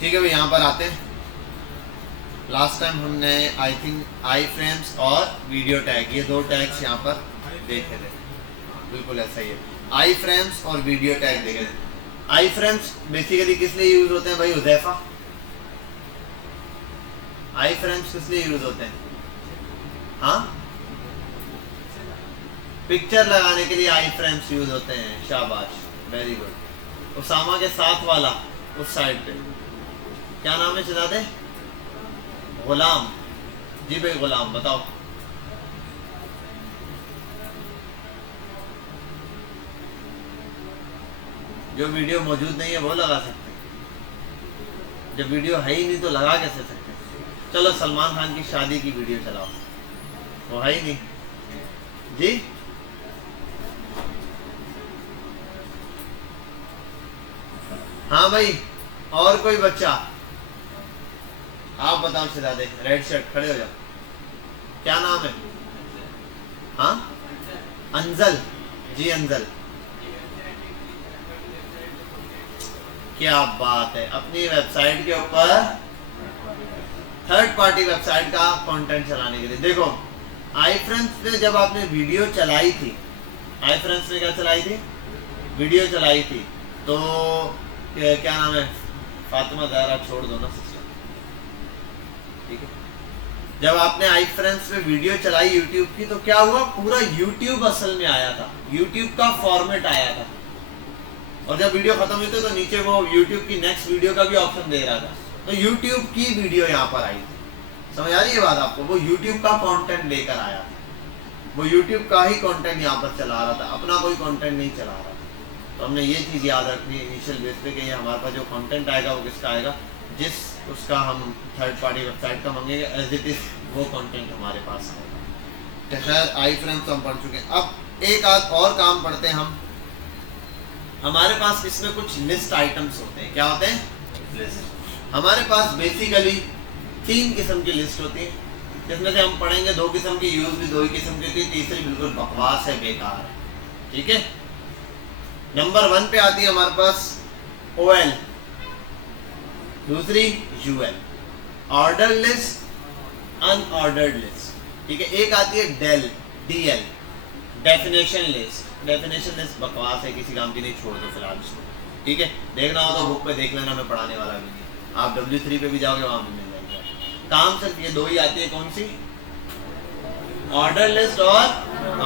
ठीक है भाई, यहाँ पर आते हैं। लास्ट टाइम हमने आई थिंक आई फ्रेम्स और वीडियो टैग, ये दो टैग्स यहाँ पर देखे थे। बिल्कुल ऐसा ही है, आई फ्रेम्स और वीडियो टैग देखे थे। आई फ्रेम्स बेसिकली किस लिए यूज होते हैं भाई हुज़ैफा? आई फ्रेम्स किस लिए यूज होते हैं? हाँ, पिक्चर लगाने के लिए आई फ्रेम्स यूज होते हैं। शाबाश, वेरी गुड। उसामा के साथ वाला उस साइड पे क्या नाम है शहजादे? गुलाम। जी भाई गुलाम, बताओ। जो वीडियो मौजूद नहीं है वो लगा सकते हैं, जब वीडियो है ही नहीं तो लगा कैसे सकते हैं? चलो सलमान खान की शादी की वीडियो चलाओ, वो है ही नहीं जी। हाँ भाई, और कोई बच्चा? आप बताओ शहजादे, रेड शर्ट, खड़े हो जाओ। क्या नाम है? हाँ, अंजल। जी अंजल, क्या बात है। अपनी वेबसाइट के ऊपर थर्ड पार्टी वेबसाइट का कंटेंट चलाने के लिए देखो, आई फ्रेंड्स पे जब आपने वीडियो चलाई थी, आई फ्रेंड्स पे क्या चलाई थी? वीडियो चलाई थी। तो क्या नाम है? फातिमा ज़हरा, छोड़ दो ना सिस्टम, ठीक है। जब आपने आई फ्रेंड्स पे वीडियो चलाई यूट्यूब की, तो क्या हुआ? पूरा यूट्यूब असल में आया था, यूट्यूब का फॉर्मेट आया था। और जब वीडियो खत्म हुई थी तो नीचे वो यूट्यूब की नेक्स्ट वीडियो का भी ऑप्शन दे रहा था, तो यूट्यूब की वीडियो यहाँ पर आई थी। समझ आ रही है बात आपको? वो यूट्यूब का कंटेंट लेकर आया था, वो यूट्यूब का ही कंटेंट यहाँ पर चला रहा था, अपना कोई कंटेंट नहीं चला रहा था। तो हमने ये चीज़ याद रखनी है इनिशियल बेस पे कि ये हमारे पास जो कंटेंट आएगा वो किसका आएगा? जिस उसका हम थर्ड पार्टी वेबसाइट का मांगेंगे, एज इट इज़ वो कंटेंट हमारे पास आएगा। खैर आई फ्रेंड्स हम पढ़ चुके हैं, अब एक आध और काम पढ़ते हैं हम। हमारे पास इसमें कुछ लिस्ट आइटम्स होते हैं। क्या होते हैं? लिस्ट। हमारे पास बेसिकली 3 किस्म की लिस्ट होती है, जिसमें से हम पढ़ेंगे 2 किस्म की, यूज भी 2 ही किस्म की होती है, तीसरी बिल्कुल बकवास है, बेकार है, ठीक है। नंबर 1 पे आती है हमारे पास OL, दूसरी UL, order list, unordered list, ठीक है। एक आती है DL, definition list. Definition list बकवास है, किसी काम की नहीं, छोड़ दो फिलहाल इसको, ठीक है। देखना हो तो बुक पे देख लेना, मैं पढ़ाने वाला भी नहीं। आप W3 पे भी जाओगे, वहां भी मिल जाएगा। काम सिर्फ ये 2 ही आती है, कौन सी? ऑर्डर लिस्ट और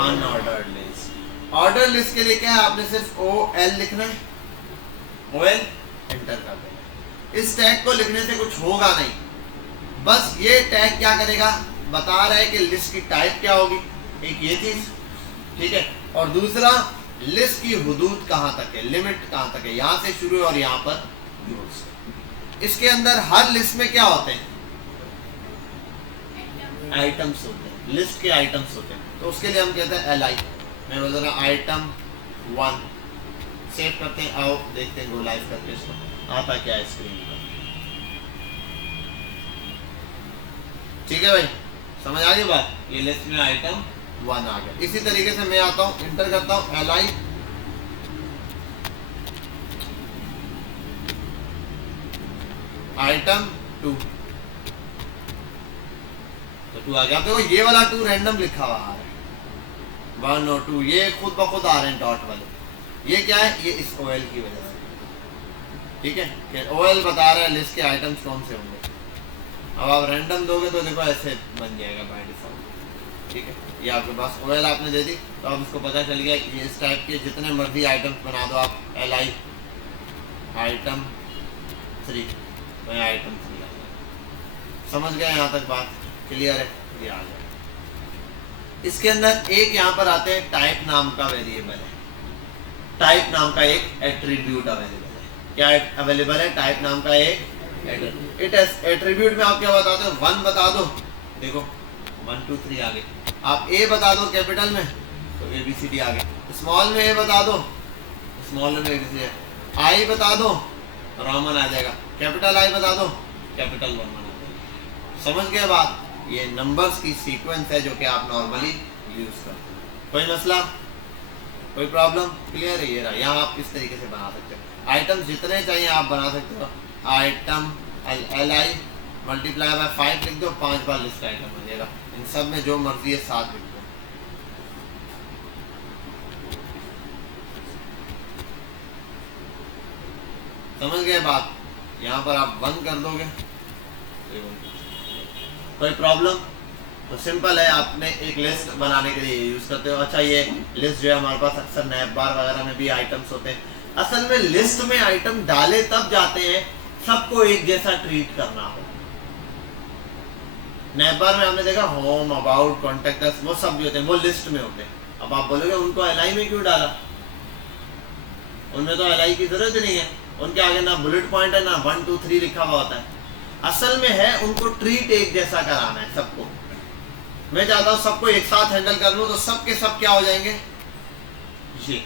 अनऑर्डर्ड लिस्ट। ऑर्डर लिस्ट के लिए क्या है? आपने सिर्फ OL लिखना है, OL एंटर कर देना। इस टैग को लिखने से कुछ होगा नहीं, बस ये टैग क्या करेगा? बता रहा है कि लिस्ट की टाइप क्या होगी, एक ये चीज, ठीक है। और दूसरा, लिस्ट की हुदूद कहां तक है, लिमिट कहां तक है, यहां से शुरू है और यहां पर यूज। इसके अंदर हर लिस्ट में क्या होते हैं? आइटम्स होते हैं, लिस्ट के आइटम्स होते हैं। तो उसके लिए हम कहते हैं LI। मैं बोल रहा हूं आइटम 1, सेव करते हैं। आओ देखते हैं, गो लाइव करके इसको आता क्या है स्क्रीन पर, ठीक है भाई, समझ आ गई बात? ये लिस्ट में आइटम 1 आ गया। इसी तरीके से मैं आता हूं, इंटर करता हूं LI, आइटम 2, तो 2 आ गया। तो ये वाला 2 रैंडम लिखा हुआ है, 1 और 2 ये खुद ब खुद आ रहे हैं डॉट वाले। ये क्या है? ये इस OL की वजह से, ठीक है, कि OL बता रहा है लिस्ट के आइटम्स कौन से होंगे। अब आप रैंडम दोगे तो देखो ऐसे बन जाएगा बाय डिफॉल्ट, ठीक है। ये आपके पास OL आपने दे दी, तो अब उसको पता चल गया कि इस टाइप के जितने मर्जी आइटम्स बना दो आप। LI आइटम 3, मैं आइटम 3 आ गया। समझ गए यहाँ तक बात? क्लियर है? ये आ गया। इसके अंदर एक यहाँ पर आते हैं टाइप नाम का वेरिएबल है, टाइप नाम का एक एट्रीब्यूट अवेलेबल है। क्या अवेलेबल है? टाइप नाम का एक एट्रीब्यूट में आप क्या बताते हो? 1 बता दो, देखो 1 2 3 आ गए। आप A बता दो कैपिटल में, तो ABCD आ गए। स्मॉल में A बता दो, स्मॉल में ABCD। I बता दो, रोमन आ जाएगा। कैपिटल I बता दो, कैपिटल रोमन आ जाएगा। समझ गए बात? ये नंबर्स की सीक्वेंस है जो कि आप नॉर्मली यूज करते हैं। कोई मसला? कोई प्रॉब्लम? क्लियर है? ये रहा, यहाँ आप इस तरीके से बना सकते हो। आइटम जितने चाहिए आप बना सकते हो। आइटम LI मल्टीप्लाई बाय 5 लिख दो, 5 बार लिस्ट आइटम हो जाएगा। इन सब में जो मर्जी है 7 लिख दो। समझ गए बात? यहाँ पर आप 1 कर दोगे, कोई प्रॉब्लम? तो सिंपल है, आपने एक लिस्ट बनाने के लिए यूज करते हो। अच्छा, ये लिस्ट जो है हमारे पास अक्सर नैप बार वगैरह में भी आइटम्स होते हैं। असल में लिस्ट में आइटम डाले तब जाते हैं सबको एक जैसा ट्रीट करना हो। नैप बार में हमने देखा होम, अबाउट, कॉन्टेक्ट, वो सब भी होते हैं, वो लिस्ट में होते हैं। अब आप बोलोगे उनको LI में क्यों डाला? उनमें तो LI की जरूरत नहीं है, उनके आगे ना बुलेट पॉइंट है, ना 1 2 3 लिखा हुआ होता है। असल में है उनको ट्रीट एक जैसा कराना है सबको। मैं चाहता हूं सबको एक साथ हैंडल कर लूं, तो सब के सब क्या हो जाएंगे? ये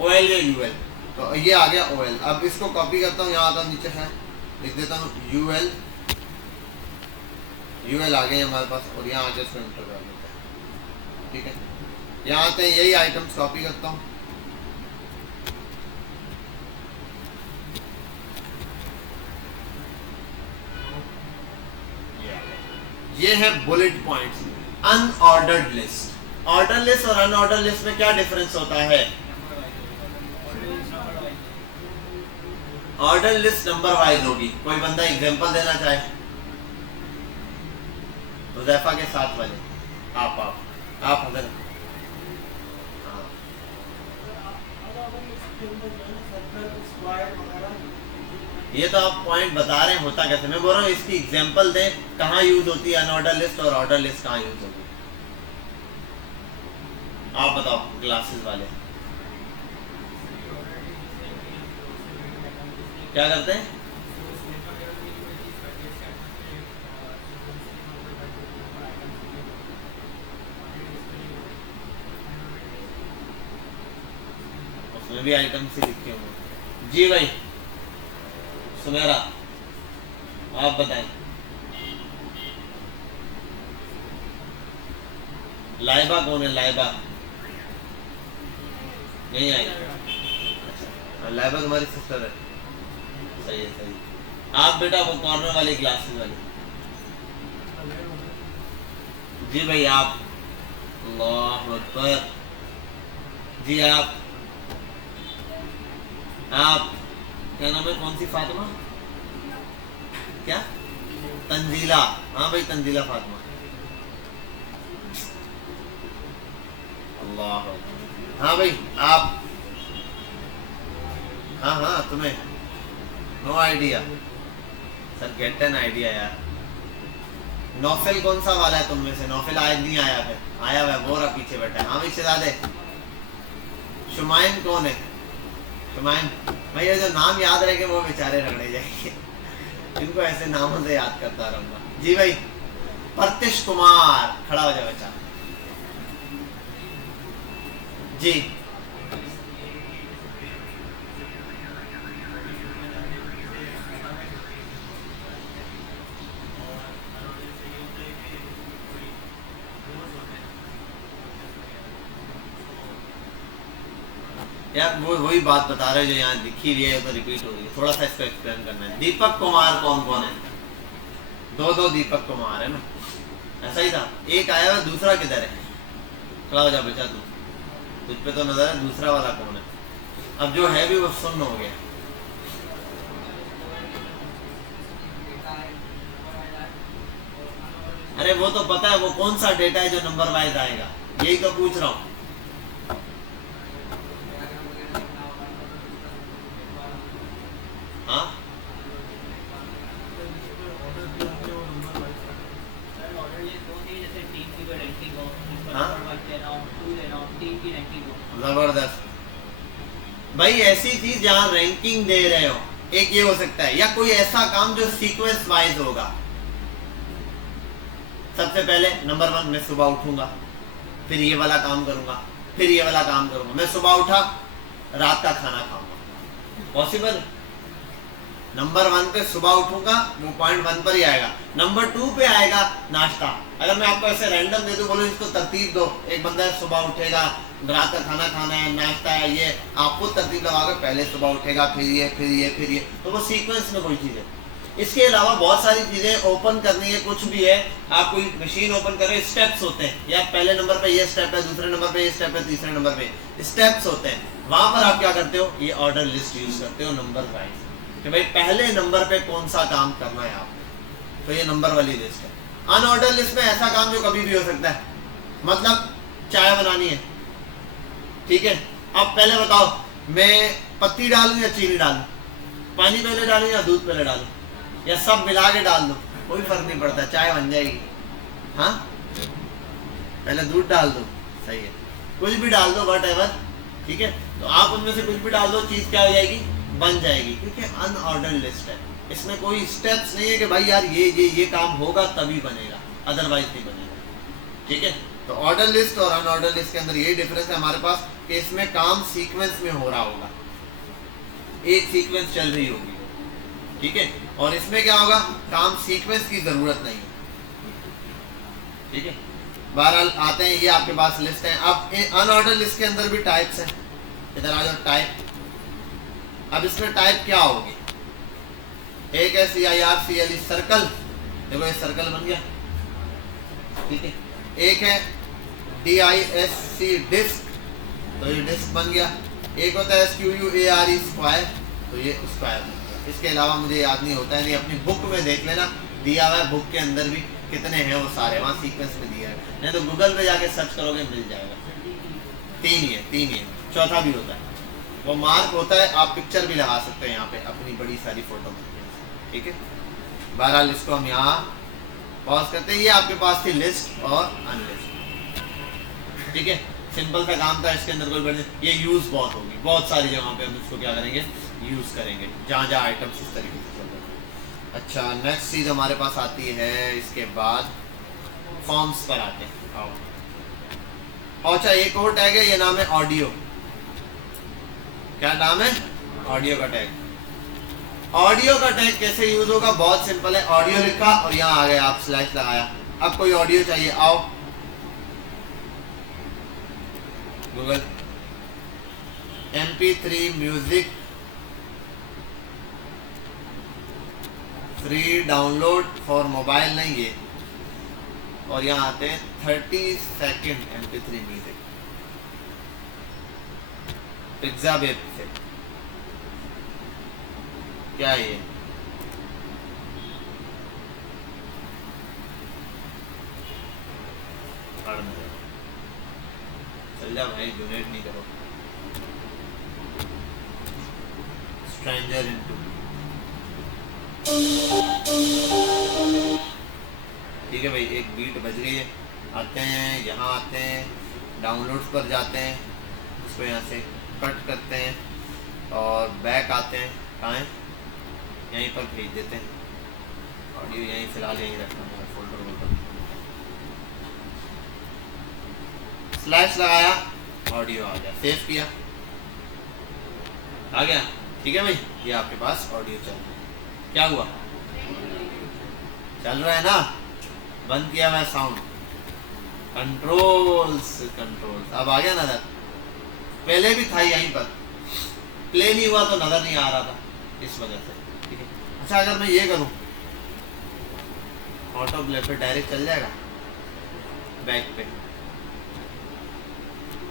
OL या UL, तो ये आ गया OL। अब इसको कॉपी करता हूं, यहाँ आता हूं, नीचे है लिख देता हूं UL आ गए हमारे पास, और यहाँ आके इसको एंटर कर देते हैं। ठीक है, यहाँ आते हैं, यही आइटम्स कॉपी करता हूँ। ये है bullet points. Unordered list, order list और अनऑर्डर लिस्ट में क्या डिफरेंस होता है? ऑर्डर लिस्ट नंबर वाइज होगी। कोई बंदा एग्जांपल देना चाहे? हुज़ैफा के साथ वाले, आप अगर ये तो आप पॉइंट बता रहे हैं होता कैसे, मैं बोल रहा हूँ इसकी एग्जांपल दें, कहाँ यूज होती है अनऑर्डर लिस्ट और ऑर्डर लिस्ट कहाँ यूज होती है? आप बताओ क्लासेस वाले क्या करते हैं? उसमें भी आइटम से लिखे होंगे। जी भाई सुमेरा, आप बताएं। लाइबा कौन है? लाइबा नहीं आई? अच्छा, लाइबा तुम्हारी सिस्टर है। सही है, सही। आप बेटा वो कॉर्नर वाली क्लासेस वाली। जी भाई आप। अल्लाह अकबर। जी आप क्या नाम है? कौन सी फातिमा? क्या? तंजीला। हाँ भाई तंजीला फातिमा। अल्लाह। हाँ भाई आप। हाँ तुम्हें no idea? Sir get an idea यार। नौफिल कौन सा वाला है तुम में से? नौफिल आज नहीं आया है? आया हुआ है, वो रहा पीछे बैठा है। हाँ भाई शहजादे। शुमाइम कौन है? शुमाइम भाई, ये जो नाम याद रहेंगे वो बेचारे रगड़े जाएंगे। इनको ऐसे नामों से याद करता रहूंगा। जी भाई परतिश कुमार, खड़ा हो जाए बच्चा। जी यार वो वही बात बता रहे जो यहाँ लिखी हुई है तो रिपीट हो रही है, थोड़ा सा इसको एक्सप्लेन करना है। दीपक कुमार कौन कौन है? दो दीपक कुमार है ना, ऐसा ही था। एक आया हुआ, दूसरा किधर है? खड़ा हो जा बच्चा तू, तुझ पे तो नजर है, दूसरा वाला कौन है? अब जो है भी वो सुन्न हो गया। अरे वो तो पता है वो कौन सा डेटा है जो नंबर वाइज आएगा, यही तो पूछ रहा हूँ। हाँ जबरदस्त भाई। ऐसी चीज जहाँ रैंकिंग दे रहे हो, एक ये हो सकता है, या कोई ऐसा काम जो सीक्वेंस वाइज होगा। सबसे पहले नंबर 1 मैं सुबह उठूंगा, फिर ये वाला काम करूंगा, फिर ये वाला काम करूंगा। मैं सुबह उठा, रात का खाना खाऊंगा, पॉसिबल? नंबर 1 पे सुबह उठूंगा, वो पॉइंट 1 पर ही आएगा। नंबर 2 पे आएगा नाश्ता। अगर मैं आपको ऐसे रैंडम दे दूं, बोलो इसको तरतीब दो, एक बंदा है सुबह उठेगा, रात का खाना खाना है, नाश्ता है, ये आपको तरतीब लगाकर पहले सुबह उठेगा, फिर ये फिर ये फिर ये, तो वो सीक्वेंस में कोई चीज़ है। इसके अलावा बहुत सारी चीज़ें ओपन करनी है, कुछ भी है, आप कोई मशीन ओपन कर रहे हैं, स्टेप्स होते हैं, या पहले नंबर पे ये स्टेप है, दूसरे नंबर पे ये स्टेप है, तीसरे नंबर पे स्टेप्स होते हैं। वहां पर आप क्या करते हो, ये ऑर्डर लिस्ट यूज करते हो नंबर वाइज, कि भाई पहले नंबर पे कौन सा काम करना है आपको, तो ये नंबर वाली लिस्ट है। अनऑर्डर लिस्ट में ऐसा काम जो कभी भी हो सकता है, मतलब चाय बनानी है, ठीक है, अब पहले बताओ मैं पत्ती डालूं या चीनी डालूं, पानी पहले डालूं या दूध पहले डालूं, या सब मिला के डाल दो, कोई फर्क नहीं पड़ता, चाय बन जाएगी। हाँ, पहले दूध डाल दो, सही है, कुछ भी डाल दो, वट एवर, ठीक है, तो आप उनमें से कुछ भी डाल दो, चीज क्या हो जाएगी, बन जाएगी, क्योंकि अनऑर्डर लिस्ट है। इसमें कोई स्टेप्स नहीं है कि भाई यार ये काम होगा तभी बनेगा, अदरवाइज नहीं बनेगा, ठीक है। तो ऑर्डर लिस्ट और अनऑर्डर लिस्ट के अंदर यही डिफरेंस है हमारे पास, कि इसमें काम सीक्वेंस में हो रहा होगा, एक सीक्वेंस चल रही होगी, ठीक है, और इसमें क्या होगा, काम सीक्वेंस की जरूरत नहीं है, ठीक है। बहरहाल आते हैं, ये आपके पास लिस्ट है। अब अनऑर्डर लिस्ट के अंदर भी टाइप्स हैं, इधर आ जाओ, टाइप। अब इसमें टाइप क्या होगी, एक है CIRCLE सर्कल, देखो ये सर्कल बन गया, ठीक है। एक है DISC डिस्क, तो ये डिस्क बन गया। एक होता है SQUARE स्क्वायर, तो ये स्क्वायर बन गया। इसके अलावा मुझे याद नहीं होता है, नहीं अपनी बुक में देख लेना, दिया हुआ है बुक के अंदर भी कितने हैं, वो सारे वहाँ सीक्वेंस में दिया है, नहीं तो गूगल पे जाके सर्च करोगे मिल जाएगा। तीन ही है, चौथा भी होता है, वो मार्क होता है, आप पिक्चर भी लगा सकते हैं यहाँ पे अपनी बड़ी सारी फोटो में, ठीक है। बहरहाल इसको हम यहाँ पॉज करते हैं। ये आपके पास थी लिस्ट और अनलिस्ट, ठीक है, सिंपल सा काम था, इसके अंदर कोई बड़ी, ये यूज बहुत होगी, बहुत सारी जगहों पे हम इसको क्या करेंगे, यूज करेंगे, जहाँ जहाँ आइटम्स इस तरीके से चल रहे हैं। अच्छा, नेक्स्ट चीज हमारे पास आती है, इसके बाद फॉर्म्स पर आते हैं। आओ, अच्छा एक और टैग है, ये नाम है ऑडियो। क्या नाम है, ऑडियो का टैग। ऑडियो का टैग कैसे यूज होगा, बहुत सिंपल है, ऑडियो लिखा और यहाँ आ गए आप स्लैश लगाया, अब कोई ऑडियो चाहिए, आओ Google MP3 music free download for mobile, नहीं ये, और यहाँ आते हैं 30 second MP3 music, pizza babe से, क्या ये, चल जा भाई, डोनेट नहीं करो। स्ट्रेंजर इनटू, ठीक है भाई, एक बीट बज गई है। आते हैं, यहाँ आते हैं, डाउनलोड्स पर जाते हैं, उसको यहाँ से कट करते हैं और बैक आते हैं, कहाँ है, यहीं पर भेज देते हैं, ऑडियो यहीं फिलहाल यहीं रखना है, फोल्डर वोल्डर, स्लैश लगाया, ऑडियो आ गया, सेव किया, आ गया, ठीक है भाई, ये आपके पास ऑडियो चल रहा है। क्या हुआ, चल रहा है ना, बंद किया मैं साउंड, कंट्रोल्स, अब आ गया नजर, पहले भी था यहीं पर, प्ले नहीं हुआ तो नजर नहीं आ रहा था, इस वजह से, ठीक है। अच्छा, अगर मैं ये करूं, ऑटो प्ले पे डायरेक्ट चल जाएगा, बैक पे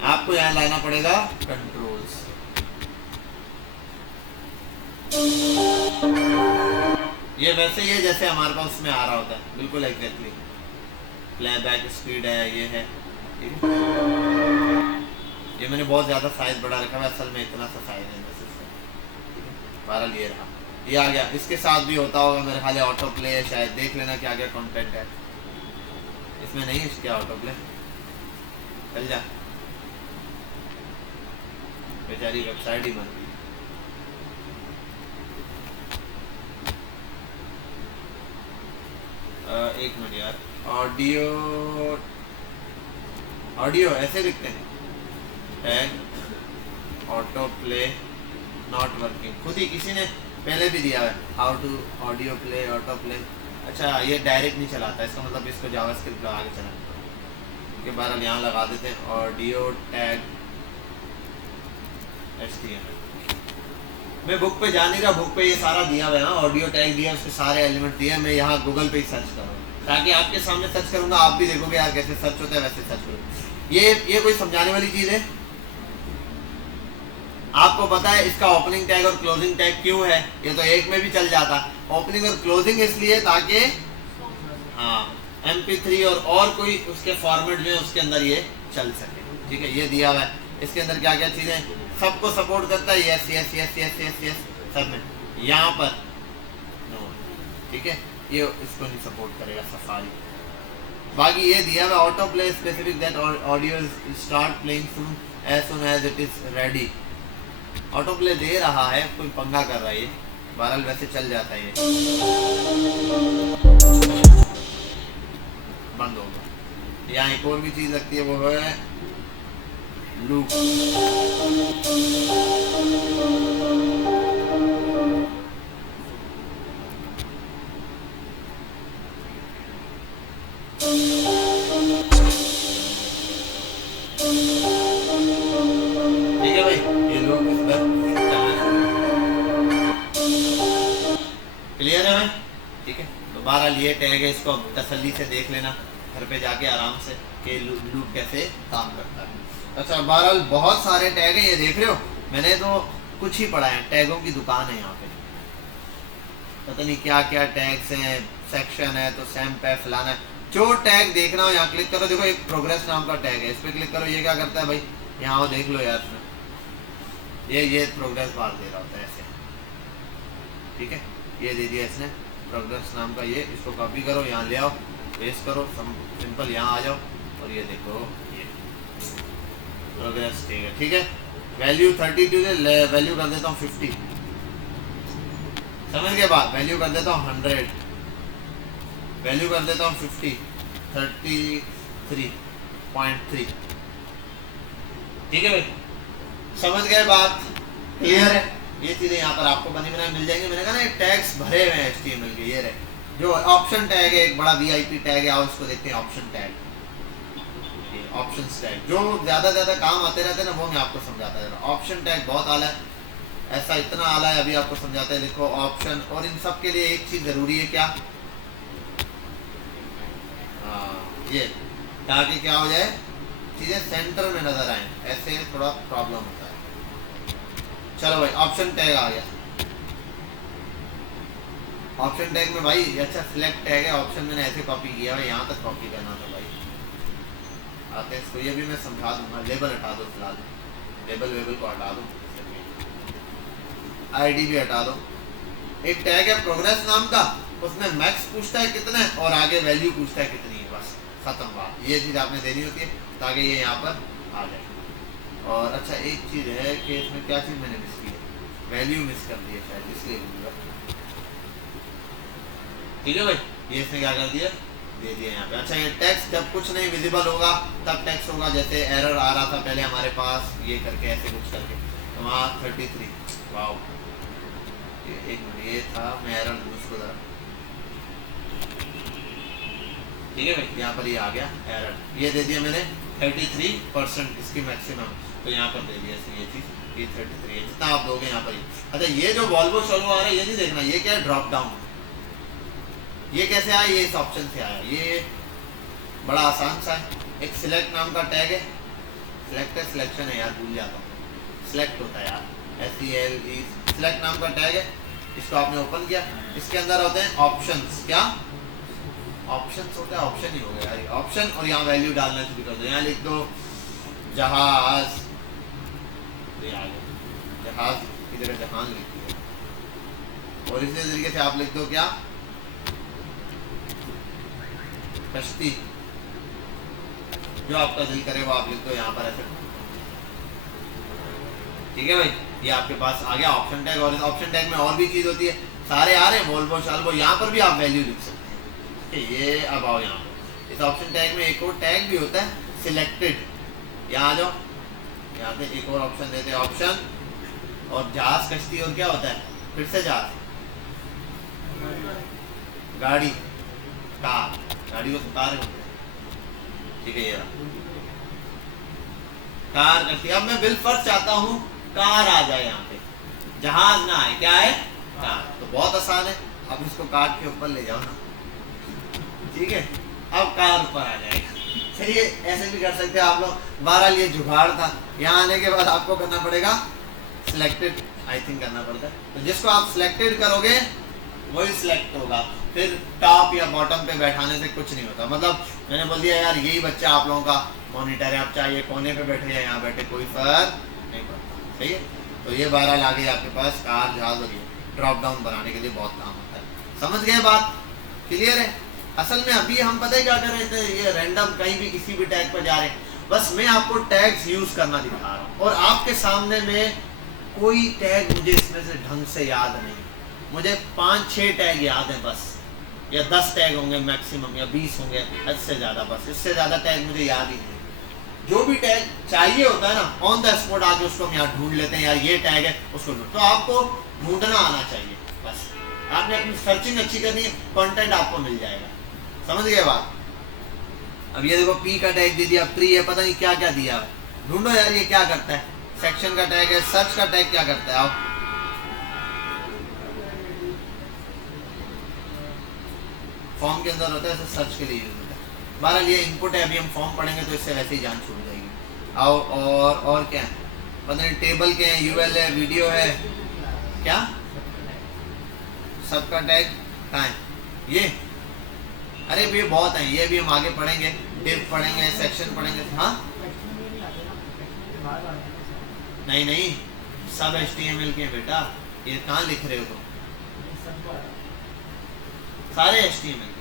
आपको यहाँ लाना पड़ेगा कंट्रोल्स, ये वैसे ही है जैसे हमारे पास उसमें आ रहा होता है, बिल्कुल एग्जैक्टली, प्लेबैक स्पीड है, ये है, ठीक है। ये मैंने बहुत ज़्यादा साइज बढ़ा रखा है, असल में इतना सा साइज है, बहरहाल ये रहा, ये आ गया। इसके साथ भी होता होगा मेरे ख्याल, ऑटो प्ले है शायद, देख लेना क्या क्या कंटेंट है इसमें, नहीं इसके ऑटो प्ले, चल जा, बेचारी वेबसाइट ही बन गई। एक मिनट यार, ऑडियो ऐसे लिखते हैं, tag auto play not working, खुद ही किसी ने पहले भी दिया है how to audio play auto play. अच्छा ये डायरेक्ट नहीं चलाता, इसका मतलब इसको जावास्क्रिप्ट लगा के चलाना। के बार यहाँ लगा देते हैं ऑडियो टैग HTML। मैं बुक पे जा नहीं रहा, बुक पे ये सारा दिया हुआ है ना, ऑडियो टैग दिया, उसके सारे एलिमेंट दिए। मैं यहाँ गूगल पे ही सर्च करूँ ताकि आपके सामने सर्च करूँगा, आप भी देखोगे यार कैसे सर्च होता है, वैसे सर्च करो। ये कोई समझाने वाली चीज़ है? आपको पता है इसका ओपनिंग टैग और क्लोजिंग टैग क्यों है? ये तो एक में भी चल जाता। ओपनिंग और क्लोजिंग इसलिए ताकि हाँ MP3 और कोई उसके फॉर्मेट में उसके अंदर ये चल सके। ठीक है, ये दिया हुआ है। इसके अंदर क्या क्या चीज़ें सबको सपोर्ट करता है, yes yes yes yes yes yes सब में। यहाँ पर नो, ठीक है, ये इसको नहीं सपोर्ट करेगा सफारी। बाकी ये दिया हुआ auto play specific that audio start playing soon as it is ready. Auto play दे रहा है, कोई पंगा कर रहा है ये, बहरहाल वैसे चल जाता है ये। बंद होगा। यहाँ एक और भी चीज लगती है, वो है लूप। ठीक है भाई, ये लूप इस पर क्लियर है भाई? ठीक है, तो बहरहाल ये टैग है, इसको तसल्ली से देख लेना घर पे जाके आराम से कि लूप कैसे काम करता है। अच्छा बहरहाल बहुत सारे टैग हैं, ये देख रहे हो, मैंने तो कुछ ही पढ़ा है। टैगों की दुकान है यहाँ पे, पता नहीं क्या क्या टैग्स हैं, सेक्शन है तो सैम्प है, फलाना है। जो टैग देखना हो यहाँ क्लिक करो। देखो एक प्रोग्रेस नाम का टैग है, इस पर क्लिक करो। ये क्या करता है भाई, यहाँ देख लो यार, ये प्रोग्रेस बार दे रहा होता है ऐसे। ठीक है, ये दे दिया इसने प्रोग्रेस नाम का। ये इसको कॉपी करो, यहाँ ले आओ, पेस्ट करो, सिंपल यहाँ आ जाओ और ये देखो ये प्रोग्रेस टैग है। ठीक है, वैल्यू 32 से वैल्यू कर देता हूँ 50, समझ के बाद वैल्यू कर देता हूँ 100, वैल्यू कर देता हूँ 50, 33.3। ठीक है भाई, समझ गए बात? क्लियर है? ये चीजें यहाँ पर आपको बनी बनाई मिल जाएंगी। मैंने कहा ना टैग्स भरे हुए हैं HTML के। ये रहे जो ऑप्शन टैग है, एक बड़ा VIP टैग है, आओ इसको देखते हैं। ऑप्शन टैग, ऑप्शन टैग जो ज्यादा काम आते रहते हैं ना, वो मैं आपको समझाता है। ऑप्शन टैग बहुत आला है, ऐसा इतना आला है, अभी आपको समझाते हैं। लिखो ऑप्शन, और इन सब के लिए एक चीज जरूरी है, क्या? ये ताकि क्या हो जाए, चीजें सेंटर में नजर आए, ऐसे थोड़ा प्रॉब्लम होता है। चलो भाई, ऑप्शन टैग आ गया। ऑप्शन टैग में भाई अच्छा सिलेक्ट टैग है, ऑप्शन मैंने ऐसे कॉपी किया है, यहाँ तक कॉपी करना था भाई। आते हैं इसको, ये भी मैं समझा दूंगा। लेबल हटा दो फिलहाल, लेबल को हटा दो, ID भी हटा दो। एक टैग है प्रोग्रेस नाम का, उसमें मैक्स पूछता है कितना है और आगे वैल्यू पूछता है कितनी है, बस खत्म बात। ये चीज़ आपने देनी होती है ताकि ये यहाँ पर आ जाए। और अच्छा एक चीज़ है कि इसमें क्या चीज़ मैंने मिस की है, वैल्यू मिस कर दी है शायद, इसलिए भूल गया। ठीक है भाई, ये इसने क्या कर दिया, दे दिया यहाँ पे। अच्छा ये टेक्स्ट जब कुछ नहीं विजिबल होगा तब टेक्स्ट होगा। जैसे एरर आ रहा था पहले हमारे पास, ये करके ऐसे कुछ करके, तो वहाँ 33, वाओ एक मिनट, ये था, मैं एरर दूँ उसको ज़रा। ठीक है भाई, यहाँ पर ये आ गया एरर, ये दे दिया मैंने 33% इसकी मैक्सिमम, तो यहाँ पर दे दिया ये चीज़, ये 33 है जितना आप दोगे यहाँ पर। अच्छा ये जो वॉल्वो शॉल्वो आ रहा है, ये नहीं देखना, ये क्या है, ड्रॉप डाउन। ये कैसे आया, ये इस ऑप्शन से आया। ये बड़ा आसान सा है, एक सिलेक्ट नाम का टैग है, सिलेक्ट है, सिलेक्शन है यार, भूल जाता हूँ, सिलेक्ट होता है यार, SELE, सिलेक्ट नाम का टैग है। इसको आपने ओपन किया, इसके अंदर होते हैं ऑप्शंस। क्या ऑप्शंस होता है, ऑप्शन ही हो गया यार, ऑप्शन। और यहाँ वैल्यू डालना शुरू कर दो, यहाँ लिख दो जहाज, जहाज की जगह जहान लिख दो, और इसी तरीके से आप लिख दो क्या, कश्ती, जो आपका दिल करे वो आप लिख दो यहाँ पर ऐसे। ठीक है भाई, ये आपके पास आ गया ऑप्शन टैग। और इस ऑप्शन टैग में और भी चीज होती है, सारे आ रहे हैं, वोल्वो शाल्वो, यहाँ पर भी आप वैल्यू लिख सकते हैं। ये अब आओ यहाँ पर, इस ऑप्शन टैग में एक और टैग भी होता है, सिलेक्टेड। यहाँ आ जाओ, यहाँ पे एक और ऑप्शन देते हैं, ऑप्शन और जहाज, कश्ती, और क्या होता है, फिर से जहाज। गाड़ी, कार, गाड़ी को तो कार बोलते हैं, ठीक है। ये कार करती है। अब मैं बिल फर्स्ट चाहता हूँ कार आ जाए यहाँ पे, जहाज ना आए, क्या है, कार। तो बहुत आसान है, अब इसको काट के ऊपर ले जाओ ना, ठीक है। अब कार ऊपर आ जाएगा। चलिए ऐसे भी कर सकते हैं आप लोग। बहरहाल ये जुगाड़ था। यहाँ आने के बाद आपको करना पड़ेगा सिलेक्टेड, आई थिंक करना पड़ता है। तो जिसको आप सिलेक्टेड करोगे वही सिलेक्ट होगा। फिर टॉप या बॉटम पे बैठाने से कुछ नहीं होता। मतलब मैंने बोल दिया यार यही बच्चा आप लोगों का मॉनिटर है, आप चाहे कोने पे बैठे या यहाँ बैठे कोई फर्क नहीं पड़ता, सही है। तो ये बहरहाल आ गई आपके पास कार, जहाज और ये ड्रॉप डाउन बनाने के लिए बहुत काम होता है। समझ गए बात, क्लियर है। असल में अभी हम पता है क्या कर रहे थे, ये रैंडम कहीं भी किसी भी टैग पर जा रहे हैं, बस मैं आपको टैग्स यूज करना दिखा रहा हूँ। और आपके सामने में कोई टैग मुझे इसमें से ढंग से याद नहीं, मुझे 5-6 टैग याद है बस, या 10 टैग होंगे मैक्सिमम, या 20 होंगे इससे ज़्यादा, बस इससे ज़्यादा टैग मुझे याद ही नहीं। जो भी टैग चाहिए होता है ना, ऑन द स्पॉट आके उसको हम यहाँ ढूंढ लेते हैं, यार ये टैग है उसको ढूंढ। तो आपको ढूंढना आना चाहिए, बस आपने अपनी सर्चिंग अच्छी करनी है, कंटेंट आपको मिल जाएगा। समझ गए बात। अब ये देखो पी का टैग दे दिया, प्री है, पता नहीं क्या क्या दिया, ढूंढो यार ये क्या करता है। सेक्शन का टैग है, सर्च का टैग क्या करता है, आओ फॉर्म के अंदर होता है, सर्च के लिए यूज होता है। बहरहाल ये इनपुट है, अभी हम फॉर्म पढ़ेंगे तो इससे वैसे ही जान छूट जाएगी। आओ और क्या है, पता नहीं टेबल के हैं, यूएल है, वीडियो है, क्या सबका टैग कहाँ है ये, अरे ये बहुत है, ये भी हम आगे पढ़ेंगे, डिव पढ़ेंगे, सेक्शन पढ़ेंगे। हाँ नहीं सब HTML के बेटा, ये कहाँ लिख रहे हो तुम, सारे HTML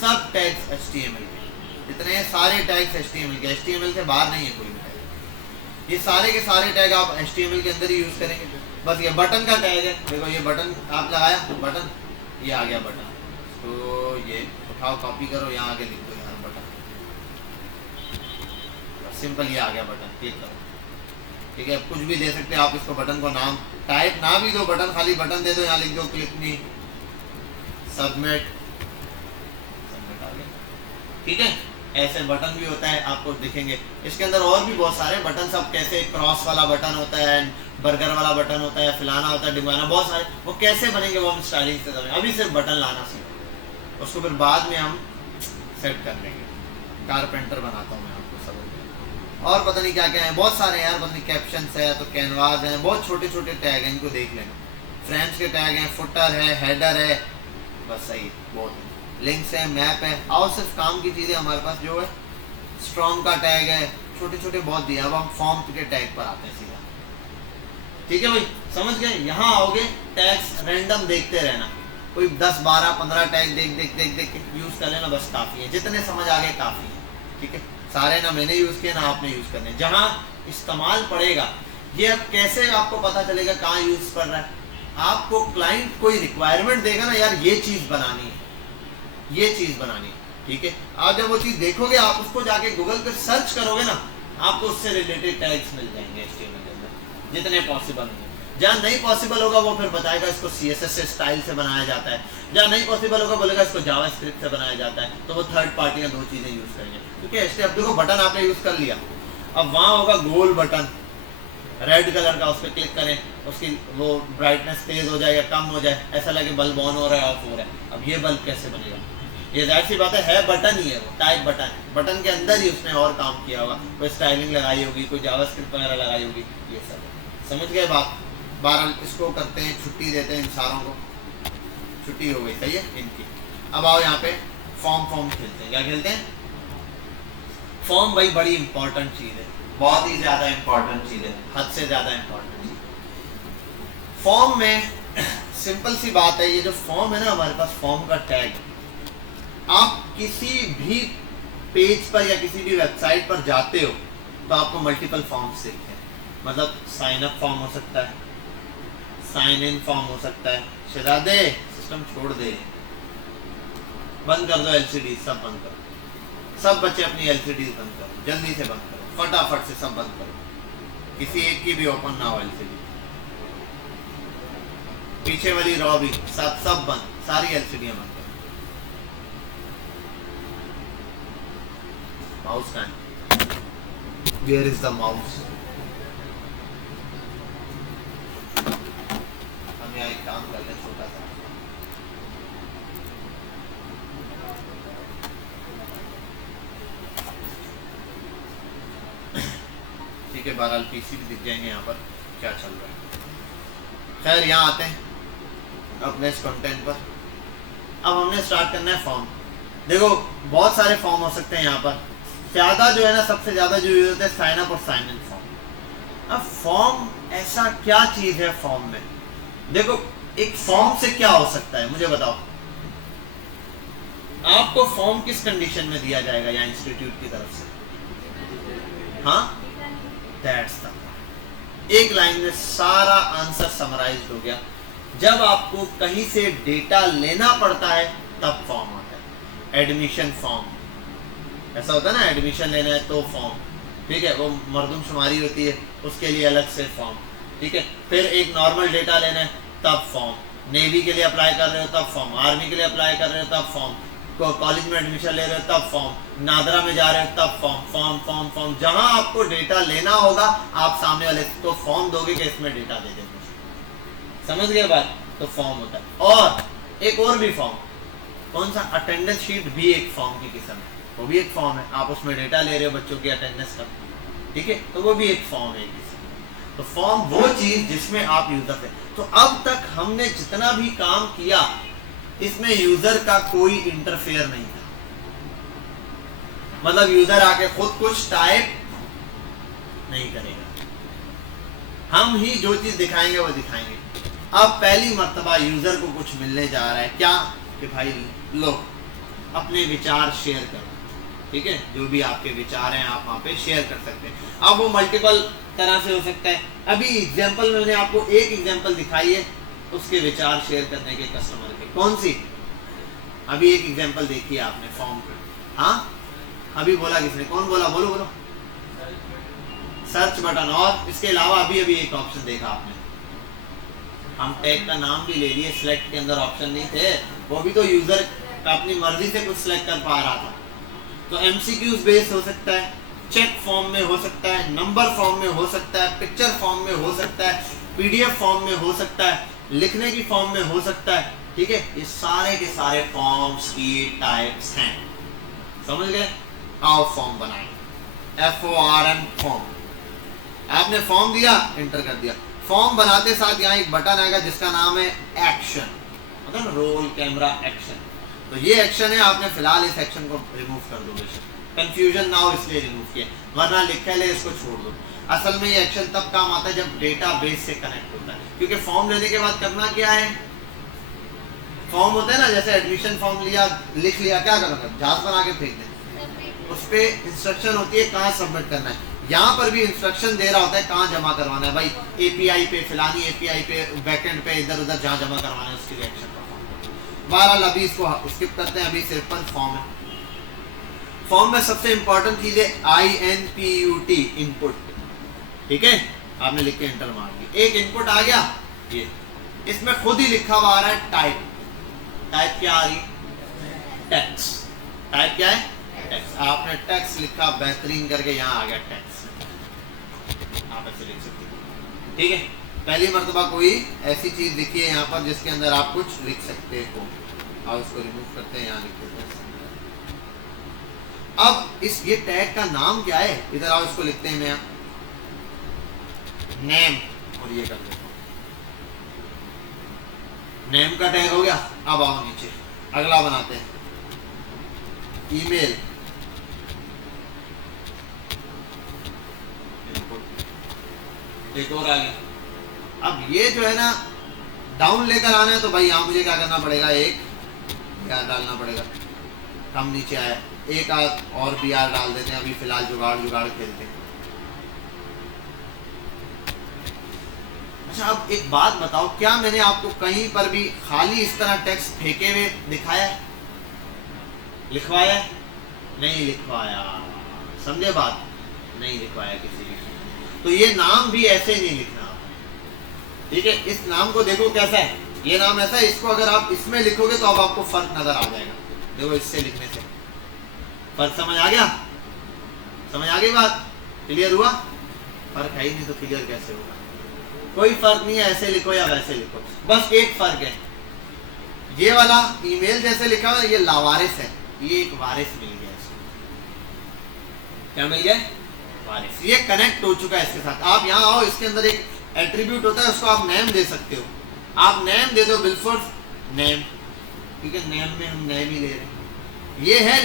सब टैग्स HTML के, इतने सारे टैग्स HTML के, HTML से बाहर नहीं है कोई भी टैग। ये सारे के सारे टैग आप HTML के अंदर ही यूज करेंगे। बस ये बटन का टैग है, देखो ये बटन आप लगाया, बटन ये आ गया बटन, तो ये उठाओ कॉपी करो, यहाँ आगे लिख दो यहाँ बटन, सिंपल ये आ गया बटन, क्लिक करो, ठीक है। कुछ भी दे सकते हैं आप इसको, बटन को नाम टाइप ना भी दो, बटन खाली बटन दे दो, यहाँ लिख दो क्लिक मी, सबमिट आ गया, ठीक है। ऐसे बटन भी होता है, आपको दिखेंगे इसके अंदर और भी बहुत सारे बटन, सब कैसे क्रॉस वाला बटन होता है, बर्गर वाला बटन होता है, फलाना होता है, डिमाना, बहुत सारे, वो कैसे बनेंगे वो हम स्टाइलिंग से करेंगे। अभी सिर्फ बटन लाना सीखो, उसको फिर बाद में हम सेट कर लेंगे। कारपेंटर बनाता हूँ मैं आपको सब, और पता नहीं क्या क्या है, बहुत सारे यार, पता नहीं कैप्शन है, तो कैनवास है, बहुत छोटे छोटे टैग हैं, इनको देख लें। फ्रेम्स के टैग हैं, फुटर है, हेडर है, बस सही बहुत है, लिंक्स है, मैप है। और सिर्फ काम की चीज़ें हमारे पास जो है, स्ट्रॉन्ग का टैग है, छोटे छोटे बहुत दिया। अब हम फॉर्म के टैग पर आते हैं सीधा, ठीक है भाई, समझ गए। यहाँ आओगे, टैग्स रैंडम देखते रहना, कोई 10, 12, 15 टैग देख के यूज कर लेना, बस काफ़ी है, जितने समझ आ गए काफ़ी है, ठीक है। सारे ना मैंने यूज़ किए ना आपने यूज़ करने, जहाँ इस्तेमाल पड़ेगा। ये अब कैसे आपको पता चलेगा कहाँ यूज़ कर रहा है, आपको क्लाइंट कोई रिक्वायरमेंट देगा ना, यार ये चीज़ बनानी है, ये चीज़ बनानी है, ठीक है। आप जब वो चीज़ देखोगे, आप उसको जाके गूगल पर सर्च करोगे ना, आपको उससे रिलेटेड टैग्स मिल जाएंगे HTML के अंदर, जितने पॉसिबल होंगे। जहाँ नहीं पॉसिबल होगा वो फिर बताएगा इसको CSS से स्टाइल से बनाया जाता है, जहाँ नहीं पॉसिबल होगा बोलेगा इसको जावास्क्रिप्ट से बनाया जाता है, तो वो थर्ड पार्टी का 2 चीज़ें यूज़ करेंगे, ठीक है। अब देखो बटन आपने यूज़ कर लिया, अब वहाँ होगा गोल बटन रेड कलर का, उस पर क्लिक करें, उसकी वो ब्राइटनेस तेज हो जाए या कम हो जाए, ऐसा लगे बल्ब ऑन हो रहा है, ऑफ हो रहा है। अब ये बल्ब कैसे बनेगा, ये जाहिर सी बात है बटन ही है, वो टाइप बटन, बटन के अंदर ही उसने और काम किया होगा, कोई स्टाइलिंग लगाई होगी, कोई जावास्क्रिप्ट वगैरह लगाई होगी, ये सब समझ गए बात। 12 इसको करते हैं, छुट्टी देते हैं इन सारों को, छुट्टी हो गई, सही है इनकी। अब आओ यहाँ पे फॉर्म खेलते हैं, क्या खेलते हैं, फॉर्म। भाई बड़ी इंपॉर्टेंट चीज़ है, बहुत ही ज़्यादा इंपॉर्टेंट चीज़ है, हद से ज़्यादा इंपॉर्टेंट चीज़। फॉर्म में सिंपल सी बात है, ये जो फॉर्म है ना हमारे पास, फॉर्म का टैग, आप किसी भी पेज पर या किसी भी वेबसाइट पर जाते हो तो आपको मल्टीपल फॉर्म्स दिखते हैं। मतलब साइन अप फॉर्म हो सकता है, साइन इन फॉर्म हो सकता है, शहजादे सिस्टम छोड़ दे, बंद कर दो LCD, सब बंद करो, सब बच्चे अपनी LCD बंद करो, जल्दी से बंद करो, फटाफट से सब बंद करो, किसी एक की भी ओपन ना हो LCD, पीछे वाली रॉ भी सब बंद, सारी एलसीडी बंद करो। माउस कहाँ है? Where is the mouse? हम यहाँ एक काम कर लें छोटा सा। ठीक है, बहरहाल पीसी भी दिख जाएंगे यहाँ पर क्या चल रहा है। खैर यहाँ आते हैं अपने इस कंटेंट पर। अब हमने स्टार्ट करना है फॉर्म। देखो बहुत सारे फॉर्म हो सकते हैं यहाँ पर, ज्यादा जो है ना, सबसे ज्यादा जो यूज होता है साइन अप और साइन इन फॉर्म। अब फॉर्म ऐसा क्या चीज है फॉर्म में? देखो एक फॉर्म से क्या हो सकता है मुझे बताओ। आपको फॉर्म किस कंडीशन में दिया जाएगा या इंस्टीट्यूट की तरफ से? हाँ, दैट्स द पॉइंट। एक लाइन में सारा आंसर समराइज्ड हो गया। जब आपको कहीं से डेटा लेना पड़ता है तब फॉर्म आता है। एडमिशन फॉर्म ऐसा होता है ना, एडमिशन लेना है तो फॉर्म, ठीक है, वो मर्दमशुमारी होती है उसके लिए अलग से फॉर्म, ठीक है। फिर एक नॉर्मल डेटा लेना है तब फॉर्म, नेवी के लिए अप्लाई कर रहे हो तब फॉर्म, आर्मी के लिए अप्लाई कर रहे हो तब फॉर्म, कॉलेज में एडमिशन ले रहे हो तब फॉर्म, नादरा में जा रहे हो तब फॉर्म, फॉर्म फॉर्म फॉर्म। जहां आपको डेटा लेना होगा आप सामने वाले को फॉर्म दोगे कि इसमें डेटा दे दे, समझ गए बात? तो फॉर्म होता है। और एक और भी फॉर्म, कौन सा? अटेंडेंस शीट भी एक फॉर्म की किस्म है, वो भी एक फॉर्म है। आप उसमें डेटा ले रहे हो बच्चों की अटेंडेंस का, ठीक है, तो वो भी एक फॉर्म है। तो फॉर्म वो चीज जिसमें आप यूजर थे। तो अब तक हमने जितना भी काम किया इसमें यूजर का कोई इंटरफेयर नहीं था, मतलब यूजर आके खुद कुछ टाइप नहीं करेगा, हम ही जो चीज दिखाएंगे वो दिखाएंगे। अब पहली मर्तबा यूजर को कुछ मिलने जा रहा है, क्या कि भाई लो अपने विचार शेयर करो, ठीक है, जो भी आपके विचार हैं आप वहां पे शेयर कर सकते हैं। अब वो मल्टीपल तरह से हो सकता है। अभी एग्जांपल मैंने आपको एक एग्जांपल दिखाई है उसके विचार शेयर करने के कस्टमर के। कौन सी? अभी एक एग्जांपल देखी है आपने फॉर्म पे। हाँ, अभी बोला किसने? कौन बोला? बोलो बोलो। Search button. और इसके अलावा अभी अभी एक ऑप्शन देखा आपने, हम टैग का नाम भी ले लिए, सिलेक्ट के अंदर ऑप्शन नहीं थे, वो भी तो यूजर अपनी मर्जी से कुछ सिलेक्ट कर पा रहा था। तो एमसीक्यूज बेस्ड हो सकता है, चेक फॉर्म में हो सकता है, नंबर फॉर्म में हो सकता है, पिक्चर फॉर्म में हो सकता है, पीडीएफ फॉर्म में हो सकता है, लिखने की फॉर्म में हो सकता है, ठीक है। ये सारे के सारे फॉर्म्स की टाइप्स हैं, समझ गए? आओ फॉर्म बनाएं। FORM form. आपने फॉर्म दिया, एंटर कर दिया। फॉर्म बनाते साथ यहाँ एक बटन आएगा जिसका नाम है एक्शन, मतलब रोल कैमरा एक्शन। तो ये एक्शन है, आपने फिलहाल इस एक्शन को रिमूव कर दो, कंफ्यूजन ना हो इसलिए रिमूव किया, वरना लिखा ले इसको छोड़ दो। असल में ये एक्शन तब काम आता है जब डेटाबेस से कनेक्ट होता है, क्योंकि फॉर्म लेने के बाद करना क्या है? फॉर्म होता है ना, जैसे एडमिशन फॉर्म लिया, लिख लिया, क्या करना? जहाज बना के फेंक दें। उस पे इंस्ट्रक्शन होती है कहाँ सबमिट करना है। यहाँ पर भी इंस्ट्रक्शन दे रहा होता है कहाँ जमा करवाना है, भाई एपीआई पे, फिलानी एपीआई पे, बैकएंड पे, इधर उधर जहाँ जमा करवाना है उसके लिए एक्शन परफॉर्म। बहरहाल अभी इसको स्किप करते हैं, अभी सिर्फ पर फॉर्म है। फॉर्म में सबसे इंपॉर्टेंट चीज है INPUT, इनपुट, ठीक है। आपने लिख के एंटर मार दिया, एक इनपुट आ गया। ये इसमें खुद ही लिखा हुआ आ रहा है टाइप। टाइप क्या आ रही है? टेक्स्ट। टाइप क्या है? टेक्स्ट। आपने टेक्स्ट लिखा बेहतरीन करके, यहाँ आ गया टेक्स्ट, आप ऐसे लिख सकते हैं, ठीक है। पहली मर्तबा कोई ऐसी चीज दिखी है यहाँ पर जिसके अंदर आप कुछ लिख सकते हो, और उसको रिमूव करते हैं, यहाँ लिख देते हैं। अब इस ये टैग का नाम क्या है? इधर आओ, इसको लिखते हैं मैं नेम, और ये कर देता हूं, नेम का टैग हो गया। अब आओ नीचे, अगला बनाते हैं ईमेल, एक और आ गया। अब ये जो है ना डाउन लेकर आना है, तो भाई यहाँ मुझे क्या करना पड़ेगा? एक BR डालना पड़ेगा। हम नीचे आए, एक और BR डाल देते हैं, अभी फिलहाल जुगाड़ खेलते हैं। अच्छा, अब एक बात बताओ, क्या मैंने आपको कहीं पर भी खाली इस तरह टेक्स्ट फेंके हुए दिखाया है? लिखवाया? नहीं लिखवाया, समझे बात? नहीं लिखवाया किसी भी। तो ये नाम भी ऐसे नहीं लिखना, ठीक है। इस नाम को देखो कैसा है, ये नाम ऐसा है, इसको अगर आप इसमें लिखोगे तो अब आपको फर्क नजर आ जाएगा। देखो इससे लिखने से फर्क समझ आ गया, समझ आ गई बात, क्लियर हुआ? फर्क है ही नहीं तो क्लियर कैसे होगा? कोई फर्क नहीं है, ऐसे लिखो या वैसे लिखो, बस एक फर्क है, ये वाला ईमेल जैसे लिखा हुआ ये लावारिस है, ये एक वारिस मिल गया इसको। क्या मिल गया? वारिस। ये कनेक्ट हो चुका है इसके साथ। आप यहाँ आओ, इसके अंदर एक एट्रीब्यूट होता है, उसको आप नेम दे सकते हो। आप नेम दे दो बिलफोर्स नेम, ठीक है, नेम में हम नेम ही ले रहे हैं, ये है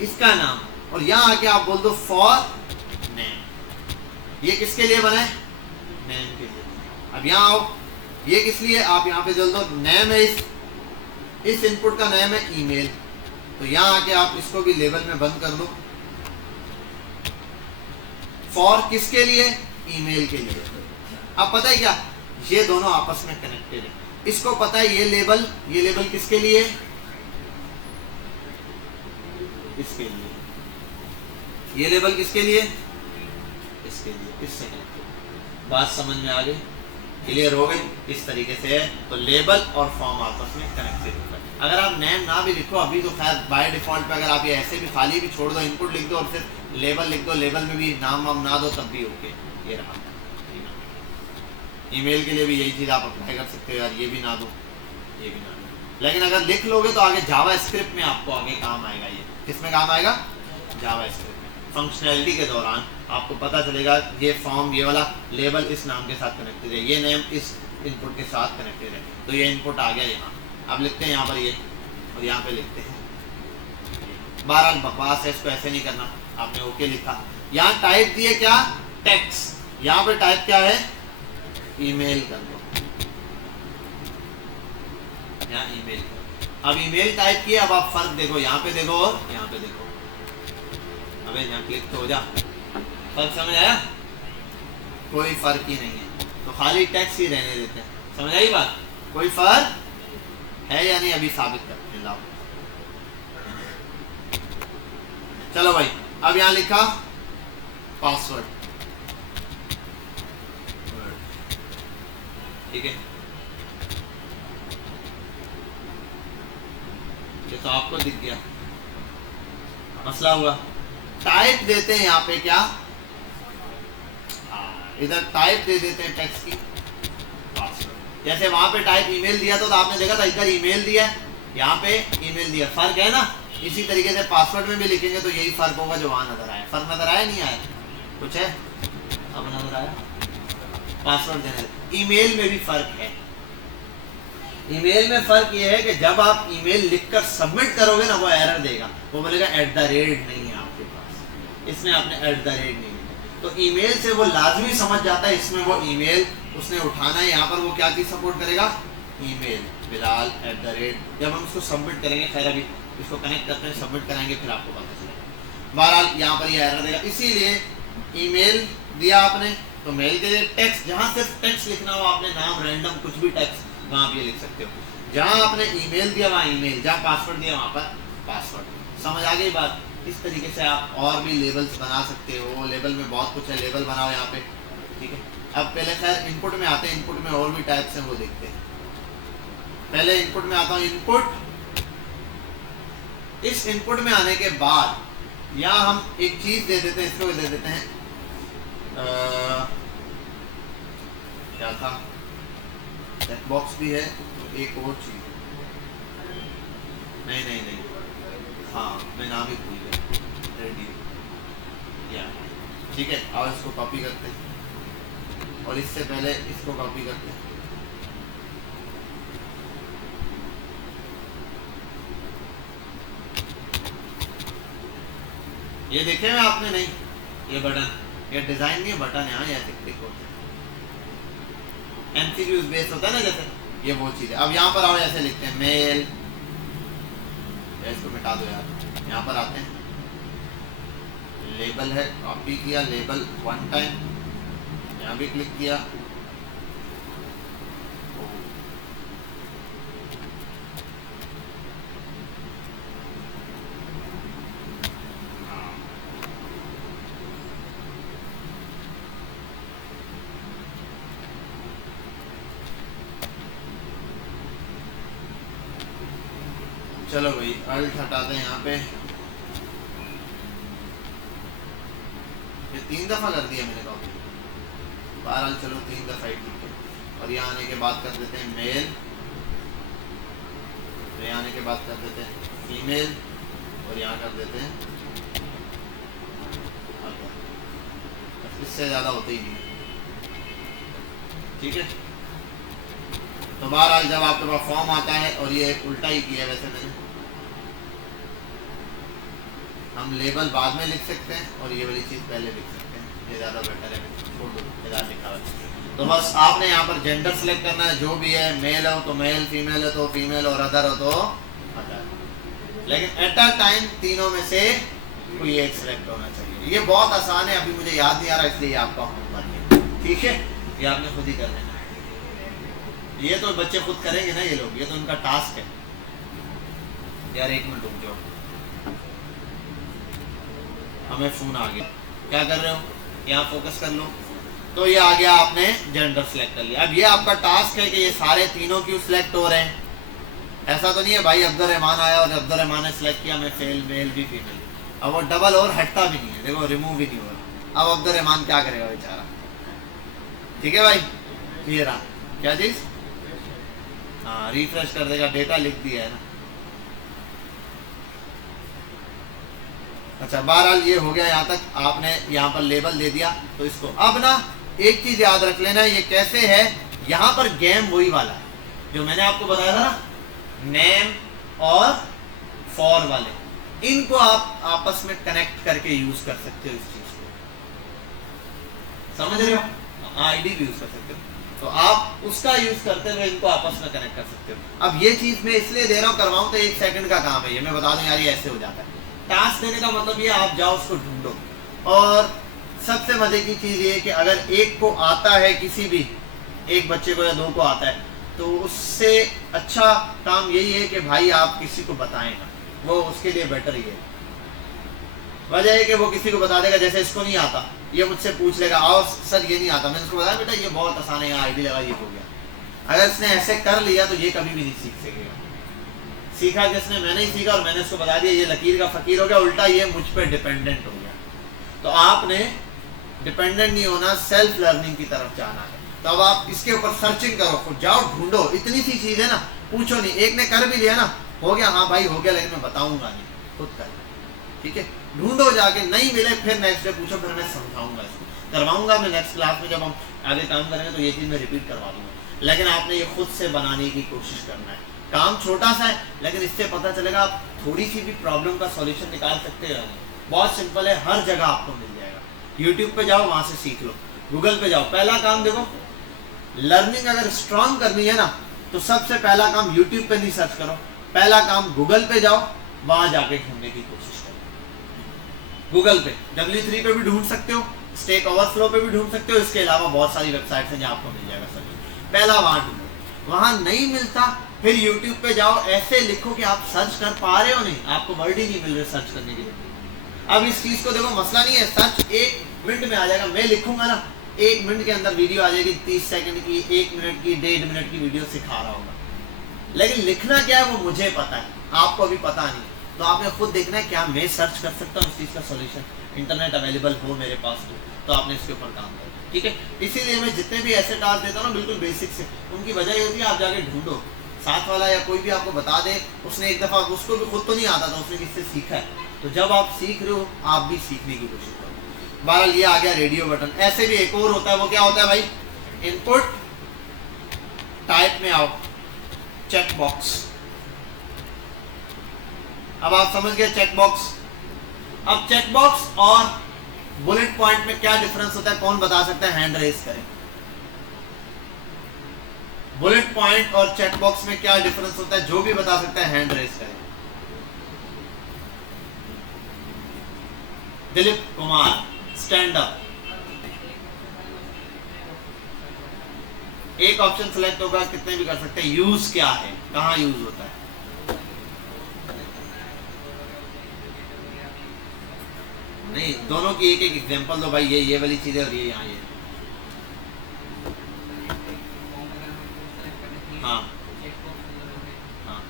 इसका नाम, और यहाँ आके आप बोल दो फॉर नेम। ये किसके लिए बना है? नेम के लिए। अब यहाँ आओ, ये किस लिए? आप यहाँ पे बोल दो नेम है, इस इनपुट का नेम है ईमेल, तो यहाँ आके आप इसको भी लेबल में बंद कर दो। फॉर किसके लिए? ईमेल के लिए। अब पता है क्या, ये दोनों आपस में कनेक्टेड है, इसको पता है ये लेबल किसके लिए? इसके लिए। ये लेबल किसके लिए? इसके लिए, इससे कनेक्टेड। बात समझ में आ गई? क्लियर हो गई? इस तरीके से तो लेबल और फॉर्म आपस में कनेक्टेड होता है। अगर आप नेम ना भी लिखो अभी तो खैर बाय डिफॉल्ट पे, अगर आप ये ऐसे भी खाली भी छोड़ दो, इनपुट लिख दो और फिर लेबल लिख दो, लेबल में भी नाम वाम ना दो तब भी ओके। ये रहा ईमेल के लिए भी यही चीज़ आप अप्लाई कर सकते हो यार, ये भी ना दो, ये भी ना दो, लेकिन अगर लिख लोगे तो आगे जावा स्क्रिप्ट में आपको आगे काम आएगा। ये किसमें काम आएगा? जावा स्क्रिप्ट में। फंक्शनैलिटी के दौरान आपको पता चलेगा ये फॉर्म, ये वाला लेबल इस नाम के साथ कनेक्टेड है, ये नेम इस इनपुट के साथ कनेक्टेड है, तो ये इनपुट आ गया यहाँ। अब लिखते हैं यहाँ पर ये, और यहाँ पे लिखते हैं। बहरहाल बकवास है, इसको ऐसे नहीं करना। आपने ओके लिखा, यहाँ टाइप दिए क्या? टेक्स्ट। यहाँ पे टाइप क्या है? ईमेल कर दो, यहाँ ईमेल। अब ईमेल टाइप किया, अब आप फर्क देखो, यहाँ पे देखो और यहाँ पे देखो। अबे यहाँ क्लिक तो हो जा, फर्क समझ आया? कोई फर्क ही नहीं है, तो खाली टेक्स्ट ही रहने देते हैं। समझ आई बात? कोई फर्क है या नहीं अभी साबित करते हैं। लाओ चलो भाई, अब यहाँ लिखा पासवर्ड, ठीक है, ये तो आपको दिख गया, मसला हुआ। टाइप देते हैं यहाँ पे क्या? इधर टाइप दे देते हैं टेक्स्ट की पासवर्ड। जैसे वहां पे टाइप ईमेल दिया तो आपने देखा था, इधर ईमेल दिया, यहाँ पे ईमेल दिया, फर्क है ना? इसी तरीके से पासवर्ड में भी लिखेंगे तो यही फर्क होगा जो वहां नजर आया। फर्क नजर आया नहीं आया? कुछ है? अब नजर आया? पासवर्ड देने। ईमेल में भी फर्क है। ईमेल में फर्क ये है कि जब आप ईमेल लिखकर सबमिट करोगे ना, वो एरर देगा, वो बोलेगा @, नहीं है आपके पास, इसमें आपने @, नहीं। तो ईमेल से वो लाजमी समझ जाता है इसमें वो ईमेल उसने उठाना है। यहाँ पर वो क्या चीज सपोर्ट करेगा? ईमेल, बिलाल @। जब हम इसको सबमिट करेंगे, खैर अभी इसको कनेक्ट करते हैं, सबमिट कराएंगे फिर आपको पता चलेगा। बहरहाल यहाँ पर ये एरर देगा, इसीलिए ईमेल दिया आपने तो मेल के लिए टेक्स्ट, जहाँ सिर्फ टेक्स्ट लिखना हो आपने, नाम रैंडम कुछ भी टेक्स्ट, वहाँ आप ये लिख सकते हो। जहाँ आपने ईमेल दिया वहाँ ईमेल, जहाँ पासवर्ड दिया वहाँ पर पासवर्ड। समझ आ गई बात? इस तरीके से आप और भी लेबल्स बना सकते हो। लेबल में बहुत कुछ है, लेबल बनाओ यहाँ पे, ठीक है। अब पहले खैर इनपुट में आते हैं, इनपुट में और भी टाइप्स हैं वो देखते हैं। पहले इनपुट में आता हूँ, इनपुट। इस इनपुट में आने के बाद यहाँ हम एक चीज दे देते हैं, इसको दे देते हैं क्या था, चेक बॉक्स भी है, तो एक और चीज, नहीं, हाँ मैं नाम ही भूल गया, रेडी, या ठीक है। और इसको कॉपी करते हैं, और इससे पहले इसको कॉपी करते हैं। ये देखे हैं आपने? नहीं, ये बटन, ये डिजाइन नहीं है, बटन है, यहाँ ऐसे क्लिक होते हैं, एमसीक्यूज बेस्ड होता है ना जैसे, ये वो चीज है। अब यहाँ पर आओ, ऐसे लिखते हैं मेल, इसको मिटा दो यार। यहाँ पर आते हैं, लेबल है, कॉपी किया, लेबल 1 टाइम, यहाँ भी क्लिक किया, चलो भाई अल्ट हटाते हैं यहाँ पे, ये 3 दफा कर दिया मैंने कॉपी। बहरहाल चलो 3 दफा ही ठीक है। और यहाँ आने के बाद कर देते हैं मेल, तो यहाँ आने के बाद कर देते हैं फीमेल, और यहाँ कर देते हैं, इससे ज़्यादा होते ही नहीं, ठीक है। तो बहरहाल जब आपके पास फॉर्म आता है, और ये उल्टा ही किया वैसे मैंने, हम लेबल बाद में लिख सकते हैं और ये वाली चीज़ पहले लिख सकते हैं, ये ज़्यादा बेटर है। लिखा हुआ तो बस आपने यहाँ पर जेंडर सेलेक्ट करना है, जो भी है, मेल हो तो मेल, फीमेल हो तो फीमेल, और अदर हो तो अदर, लेकिन एट अ टाइम तीनों में से कोई एक सिलेक्ट होना चाहिए। ये बहुत आसान है, अभी मुझे याद नहीं आ रहा इसलिए आपका होमवर्क है, ठीक है। ये आपने खुद ही कर लेना है, ये तो बच्चे खुद करेंगे ना, ये लोग, ये तो उनका टास्क है। यार 1 मिनट रुक जाओ, हमें फोन आ गया, क्या कर रहे हो, यहाँ फोकस कर लो। तो ये आ गया, आपने जेंडर सेलेक्ट कर लिया। अब ये आपका टास्क है कि ये सारे तीनों क्यों सिलेक्ट हो रहे हैं। ऐसा तो नहीं है भाई अब्दुल रहमान आया और अब्दुल रहमान ने सिलेक्ट किया मैं फेल, मेल भी फीमेल, अब वो डबल और हटता भी नहीं है, देखो रिमूव भी नहीं हो रहा। अब अब्दुल रहमान क्या करेगा बेचारा, ठीक है भाई। ये रहा क्या चीज, हाँ रिफ्रेश कर देगा, डेटा लिख दिया है ना। अच्छा बहरहाल ये हो गया, यहाँ तक आपने यहाँ पर लेबल दे दिया। तो इसको अब ना एक चीज याद रख लेना, ये कैसे है, यहाँ पर गेम वही वाला है जो मैंने आपको बताया था ना, नेम और फॉर वाले, इनको आप आपस में कनेक्ट करके यूज कर सकते हो इस चीज को, समझ रहे हो, आईडी भी यूज कर सकते हो। तो आप उसका यूज करते हुए इनको आपस में कनेक्ट कर सकते हो। अब ये चीज मैं इसलिए दे रहा हूँ, करवाऊँ तो 1 सेकंड का काम है ये, मैं बता दूं यार ये ऐसे हो जाता है। टास्क देने का मतलब ये आप जाओ उसको ढूंढो, और सबसे मजे की चीज ये कि अगर एक को आता है, किसी भी एक बच्चे को या 2 को आता है, तो उससे अच्छा काम यही है कि भाई आप किसी को बताएं ना, वो उसके लिए बेटर ही है। वजह है कि वो किसी को बता देगा, जैसे इसको नहीं आता ये मुझसे पूछ लेगा, आओ सर ये नहीं आता, मैंने उसको बताया बेटा ये बहुत आसान है, यहाँ आईडी लगा, ये हो गया। अगर इसने ऐसे कर लिया तो ये कभी भी नहीं सीख सकेगा। सीखा किसने, मैंने ही सीखा, और मैंने उसको बता दिया, ये लकीर का फकीर हो गया, उल्टा ये मुझ पर डिपेंडेंट हो गया। तो आपने डिपेंडेंट नहीं होना, सेल्फ लर्निंग की तरफ जाना है। तो अब आप इसके ऊपर सर्चिंग करो, खुद जाओ ढूंढो, इतनी सी चीज है ना, पूछो नहीं, एक ने कर भी लिया ना, हो गया, हाँ भाई हो गया, लेकिन मैं बताऊंगा नहीं, खुद कर, ठीक है। ढूंढो जाके, नहीं मिले फिर नेक्स्ट डे पूछो, फिर मैं समझाऊंगा, इसको करवाऊंगा मैं नेक्स्ट क्लास में, जब हम आगे काम करेंगे तो ये चीज मैं रिपीट करवा दूंगा। लेकिन आपने ये खुद से बनाने की कोशिश करना है। काम छोटा सा है, लेकिन इससे पता चलेगा आप थोड़ी सी भी प्रॉब्लम का सॉल्यूशन निकाल सकते हो। बहुत सिंपल है, हर जगह आपको मिल जाएगा। यूट्यूब पे जाओ, वहां से सीख लो, गूगल पे जाओ, पहला काम देखो, लर्निंग अगर स्ट्रांग करनी है ना, तो सबसे पहला काम यूट्यूब पे नहीं सर्च करो, पहला काम गूगल पे जाओ, वहां जाके ढूंढने की कोशिश करो। गूगल पे W3 पे भी ढूंढ सकते हो, स्टेक ओवरफ्लो पे भी ढूंढ सकते हो, इसके अलावा बहुत सारी वेबसाइट्स हैं जहाँ आपको मिल जाएगा सभी। पहला वहां ढूंढो, वहां नहीं मिलता फिर यूट्यूब पे जाओ, ऐसे लिखो कि आप सर्च कर पा रहे हो, नहीं आपको वर्ड ही नहीं मिल रहे सर्च करने के लिए। अब इस चीज को देखो, मसला नहीं है, सर्च 1 मिनट में आ जाएगा। मैं लिखूंगा ना, 1 मिनट के अंदर वीडियो आ जाएगी, 30 सेकंड की, 1 मिनट की, 1.5 मिनट की वीडियो सिखा रहा होगा। लेकिन लिखना क्या है वो मुझे पता है, आपको अभी पता नहीं। तो आपने खुद देखना है क्या मैं सर्च कर सकता हूँ इस चीज का सोल्यूशन, इंटरनेट अवेलेबल हो मेरे पास तो आपने इसके ऊपर काम करो, ठीक है। इसीलिए मैं जितने भी ऐसे टास्क देता हूँ ना, बिल्कुल बेसिक से, उनकी वजह ये होती है आप जाके ढूंढो, साथ वाला या कोई भी आपको बता दे, उसने एक दफा, उसको भी खुद तो नहीं आता था, उसने किससे सीखा है। तो जब आप सीख रहे हो, आप भी सीखने की कोशिश करो। बहरहाल ये आ गया रेडियो बटन। ऐसे भी एक और होता है, वो क्या होता है भाई, इनपुट टाइप में आओ, चेक बॉक्स। अब आप समझ गए चेक बॉक्स। अब चेक बॉक्स और बुलेट पॉइंट में क्या डिफरेंस होता है, कौन बता सकता है, हैंड रेज करें। बुलेट पॉइंट और चेक बॉक्स में क्या डिफरेंस होता है, जो भी बता सकता है हैंड रेज करें। Dilip Kumar, stand up. एक ऑप्शन सिलेक्ट होगा, कितने भी कर सकते हैं। यूज क्या है, कहां यूज होता है, नहीं दोनों की एक एक एग्जांपल दो भाई, ये वाली चीज है और ये यहाँ ये। हाँ हाँ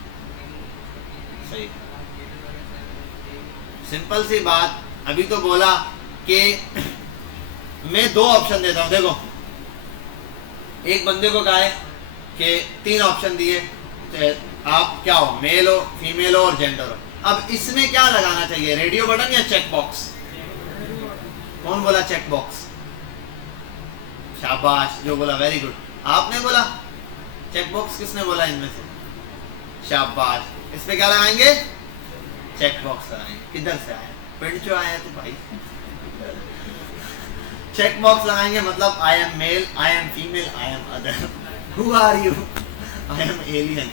चाहिए। सिंपल सी बात, अभी तो बोला कि मैं 2 ऑप्शन देता हूं। देखो एक बंदे को कहा है कि 3 ऑप्शन दिए, आप क्या हो, मेल हो, फीमेल हो और जेंडर हो। अब इसमें क्या लगाना चाहिए, रेडियो बटन या चेक बॉक्स? कौन बोला चेक बॉक्स? शाबाश, जो बोला वेरी गुड। आपने बोला चेक बॉक्स, किसने बोला इनमें से? शाबाश। इस पे क्या लगाएंगे? चेक बॉक्स लगाएंगे। किधर से आया, पिंड जो आया तो भाई चेक बॉक्स लगाएंगे, मतलब I am male, I am female, I am other, who are you, I am alien.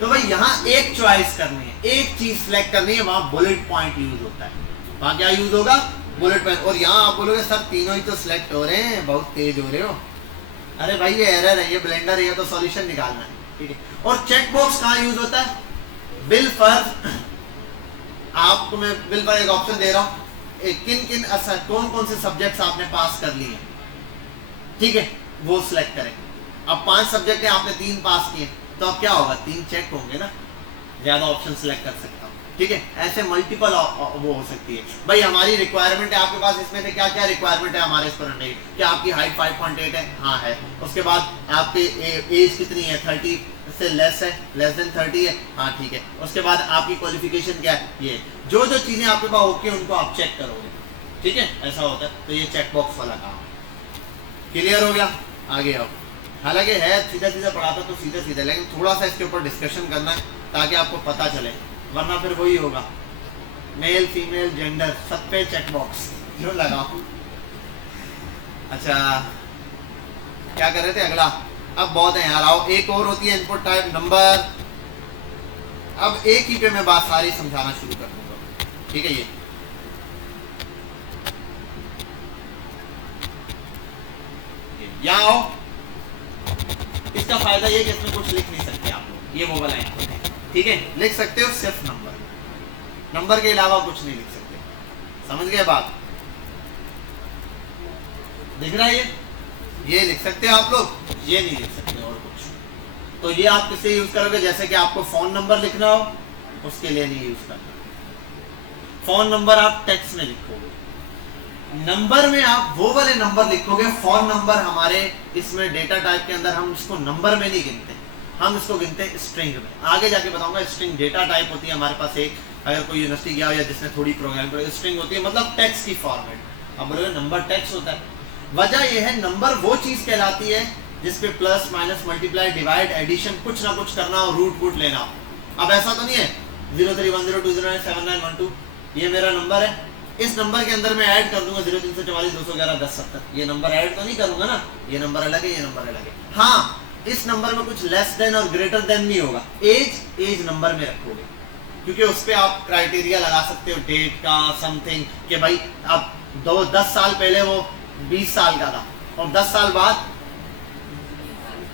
तो भाई यहाँ एक चॉइस करनी है, एक चीज सिलेक्ट करनी है, वहां बुलेट पॉइंट यूज होता है। वहां क्या यूज होगा? Bullet point. और यहाँ आप बोलोगे सर तीनों ही तो सिलेक्ट हो रहे हैं, बहुत तेज हो रहे हो। अरे भाई ये एरर है, ये ब्लेंडर है, तो सॉल्यूशन निकालना है, ठीक है। और चेक बॉक्स कहाँ यूज होता है? बिल पर, आपको मैं बिल पर एक ऑप्शन दे रहा हूँ, किन किन कौन कौन से सब्जेक्ट्स आपने पास कर लिए, ठीक है, वो सिलेक्ट करें। अब 5 सब्जेक्ट है, आपने 3 पास किए, तो अब क्या होगा? 3 चेक होंगे ना, ज्यादा ऑप्शन सिलेक्ट कर सकता हूँ, ठीक है। ऐसे मल्टीपल वो हो सकती है। भाई हमारी रिक्वायरमेंट है आपके पास, इसमें से क्या क्या रिक्वायरमेंट है हमारे स्टूडेंट की? क्या आपकी हाइट 5.8 है? हाँ है। उसके बाद आपकी एज कितनी है? 30 से लेस है, लेस देन 30 है, हाँ ठीक है। उसके बाद आपकी क्वालिफिकेशन क्या है? ये जो जो चीजें आपके पास होती है उनको आप चेक करोगे, ठीक है, ऐसा होता है। तो ये चेक बॉक्स वाला काम क्लियर हो गया। आगे आओ। हालांकि है सीधा सीधा पढ़ाता तो सीधे सीधे, लेकिन थोड़ा सा इसके ऊपर डिस्कशन करना है ताकि आपको पता चले, वरना फिर वही होगा, मेल फीमेल जेंडर सब पे चेक बॉक्स जो लगाओ। अच्छा क्या कर रहे थे? अगला, अब बहुत है यार, आओ एक और होती है इनपुट टाइप नंबर। अब एक ही पे मैं बात सारी समझाना शुरू कर दूंगा, ठीक है। ये यहाँ आओ, इसका फायदा ये कि इसमें कुछ लिख नहीं सकते आप लोग, ये मोबाइल इनपुट है, ठीक है। लिख सकते हो सिर्फ नंबर, नंबर के अलावा कुछ नहीं लिख सकते, समझ गए बात? दिख रहा है ये लिख सकते हैं आप लोग, ये नहीं लिख सकते और कुछ। तो ये आप किससे यूज करोगे? जैसे कि आपको फोन नंबर लिखना हो, उसके लिए नहीं यूज करना। फोन नंबर आप टेक्स्ट में लिखोगे, नंबर में आप वो वाले नंबर लिखोगे। फोन नंबर हमारे इसमें डेटा टाइप के अंदर हम इसको नंबर में नहीं गिनते, हम इसको गिनते हैं स्ट्रिंग में। आगे जाके बताऊंगा। स्ट्रिंग डेटा टाइप होती है हमारे पास एक, अगर कोई यूनिवर्सिटी गया हो या जिसने थोड़ी प्रोग्रामिंग, स्ट्रिंग होती है मतलब टेक्स्ट की फॉर्मेट। अब बोलोगे नंबर टेक्स्ट होता है, वजह यह है नंबर वो चीज कहलाती है जिसपे plus minus multiply divide addition कुछ ना कुछ करना हो, रूट वूट लेना हो। अब ऐसा तो नहीं है 0310207912 ये मेरा नंबर है, इस नंबर के अंदर मैं ऐड कर दूंगा 0344 211 1070, ये नंबर ऐड तो नहीं करूंगा ना, ये नंबर अलग है, ये नंबर अलग है। हाँ इस नंबर में कुछ लेस देन और ग्रेटर देन नहीं होगा। एज नंबर में रखोगे, क्योंकि उस पर आप क्राइटेरिया लगा सकते हो डेट का, समथिंग कि भाई अब 10 साल पहले वो 20 साल का था और 10 साल बाद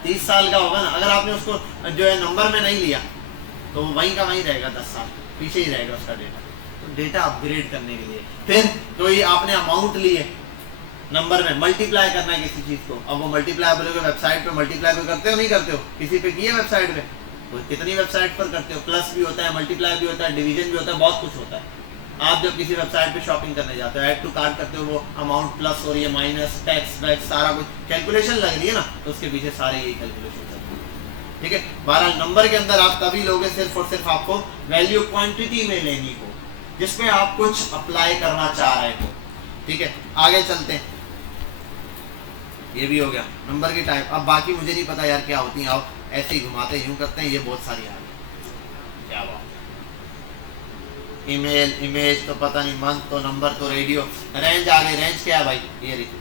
30 साल का होगा ना। अगर आपने उसको जो है नंबर में नहीं लिया तो वो वहीं का वहीं रहेगा, 10 साल पीछे ही रहेगा उसका डेटा। तो डेटा अपग्रेड करने के लिए फिर कोई आपने अमाउंट लिए नंबर में, मल्टीप्लाई करना है किसी चीज को। अब वो मल्टीप्लाई बोलोगे वेबसाइट पे मल्टीप्लाई को करते हो नहीं करते हो? किसी पे किए वेबसाइट पे? वो कितनी वेबसाइट पर करते हो? प्लस भी होता है, मल्टीप्लाई भी होता है, डिवीजन भी होता है, बहुत कुछ होता है। आप जब किसी वेबसाइट पे शॉपिंग करने जाते हो, ऐड टू कार्ट करते हो, वो अमाउंट प्लस हो रही है, माइनस, टैक्स वैक्स सारा कुछ कैलकुलेशन लग रही है ना, तो उसके पीछे सारे यही कैलकुलेशन चलती है, ठीक है। 12 नंबर के अंदर आप तभी लोगे सिर्फ और सिर्फ आपको वैल्यू क्वांटिटी में लेनी हो जिसमें आप कुछ अप्लाई करना चाह रहे हो, ठीक है। आगे चलते हैं, ये भी हो गया नंबर की टाइप। अब बाकी मुझे नहीं पता यार क्या होती है, आओ ऐसे ही घुमाते यूं करते हैं, ये बहुत सारी आ गई। क्या बात, ईमेल, इमेज तो पता नहीं, मंथ तो, नंबर तो, रेडियो, रेंज आ गई। रेंज क्या है भाई? ये देखो,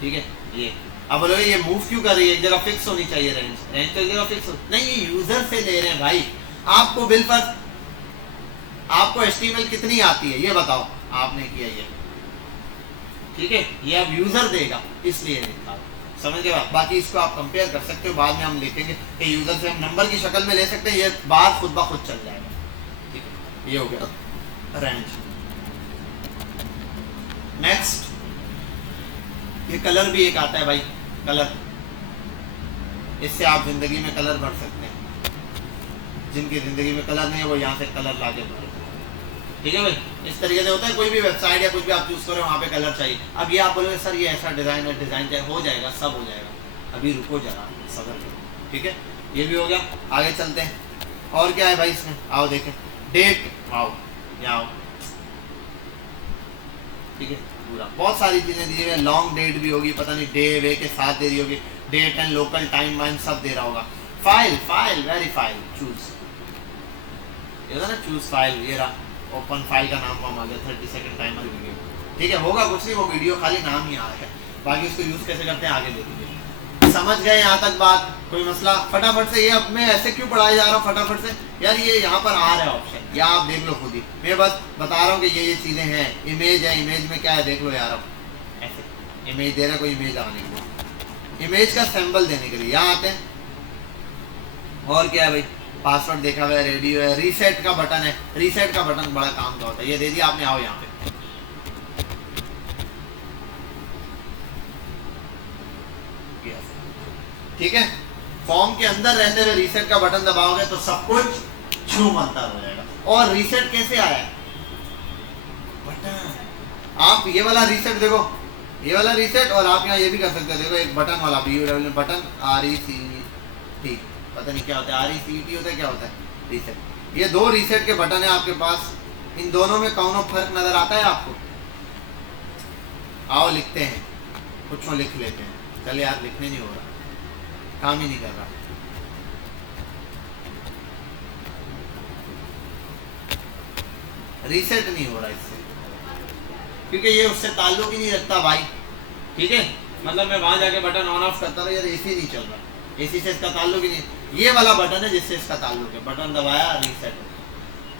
ठीक है। ये अब बोलोगे ये मूव क्यों कर रही है? एक जगह फिक्स होनी चाहिए रेंज, रेंज तो एक जगह फिक्स हो नहीं, ये यूजर से ले रहे हैं भाई। आपको बिल पर आपको HTML कितनी आती है ये बताओ, आपने किया ये, ठीक है। ये अब यूजर देगा इसलिए लिखा, समझ गए बात? बाकी इसको आप कंपेयर कर सकते हो, बाद में हम लिखेंगे कि यूजर से हम नंबर की शक्ल में ले सकते हैं, ये बात खुद ब खुद चल जाएगा, ठीक है। ये हो गया रेंज। नेक्स्ट, ये कलर भी एक आता है भाई, कलर, इससे आप जिंदगी में कलर भर सकते हैं। जिनकी जिंदगी में कलर नहीं है वो यहाँ से कलर ला के भरे। ठीक है भाई, इस तरीके से होता है। कोई भी वेबसाइट या कुछ भी आप चूज करो वहाँ पे कलर चाहिए। अब ये आप बोलोगे सर ये ऐसा डिजाइन है, डिजाइन चाहिए, हो जाएगा, सब हो जाएगा, अभी रुको जरा, सब्र करो। ठीक है, ये भी हो गया। आगे चलते हैं, और क्या है भाई इसमें, आओ देखें। डेट, आओ यहाँ आओ। ठीक है, पूरा बहुत सारी चीजें दी है। लॉन्ग डेट भी होगी, पता नहीं डे वे के साथ दे रही होगी, डेट एंड लोकल टाइम वाइम सब दे रहा होगा। File, file, very file, choose, ये था ना चूज फाइल, ये रहा ओपन फाइल का नाम वाम आ गया, 30 सेकंड टाइमर वीडियो। ठीक है, होगा कुछ नहीं, वो वीडियो खाली नाम ही आ रहा है, बाकी उसको यूज कैसे करते हैं आगे देखेंगे। समझ गए यहाँ तक बात, कोई मसला? फटाफट से, ये अब मैं ऐसे क्यों पढ़ाया जा रहा हूँ फटाफट से यार, ये यहाँ पर आ रहा है ऑप्शन, या आप देख लो खुद ही, मैं बस बता रहा हूँ कि ये चीजें हैं। इमेज है, इमेज में क्या है देख लो यार, अब ऐसे इमेज दे रहा है, कोई इमेज आने के लिए, इमेज का सैंपल देने के लिए यहाँ आते हैं। और क्या है भाई, पासवर्ड देखा हुआ है, रेडियो है, रीसेट का बटन है। रीसेट का बटन बड़ा काम का होता है, ये दे दिया आपने, आओ यहाँ पे। ठीक है, फॉर्म के अंदर रहते हुए रीसेट का बटन दबाओगे तो सब कुछ छू मंतर हो जाएगा। और रीसेट कैसे आया है, बटन, आप ये वाला रीसेट देखो, ये वाला रीसेट, और आप यहाँ ये भी कर सकते हो, देखो एक बटन वाला भी बटन, RECT, पता नहीं क्या होता है, RECT होता है, क्या होता है, रीसेट। ये दो रीसेट के बटन है आपके पास, इन दोनों में कौन फर्क नजर आता है आपको? आओ लिखते हैं, कुछ लिख लेते हैं। चल यार, लिखने नहीं हो रहा, काम ही नहीं कर रहा। रीसेट नहीं हो रहा इससे, क्योंकि ये उससे ताल्लुक ही नहीं रखता भाई। ठीक है, मतलब मैं वहां जाके बटन ऑन ऑफ करता रहा, यार एसी नहीं चल रहा, एसी से इसका ताल्लुक ही नहीं। ये वाला बटन है जिससे इसका ताल्लुक है, बटन दबाया रीसेट।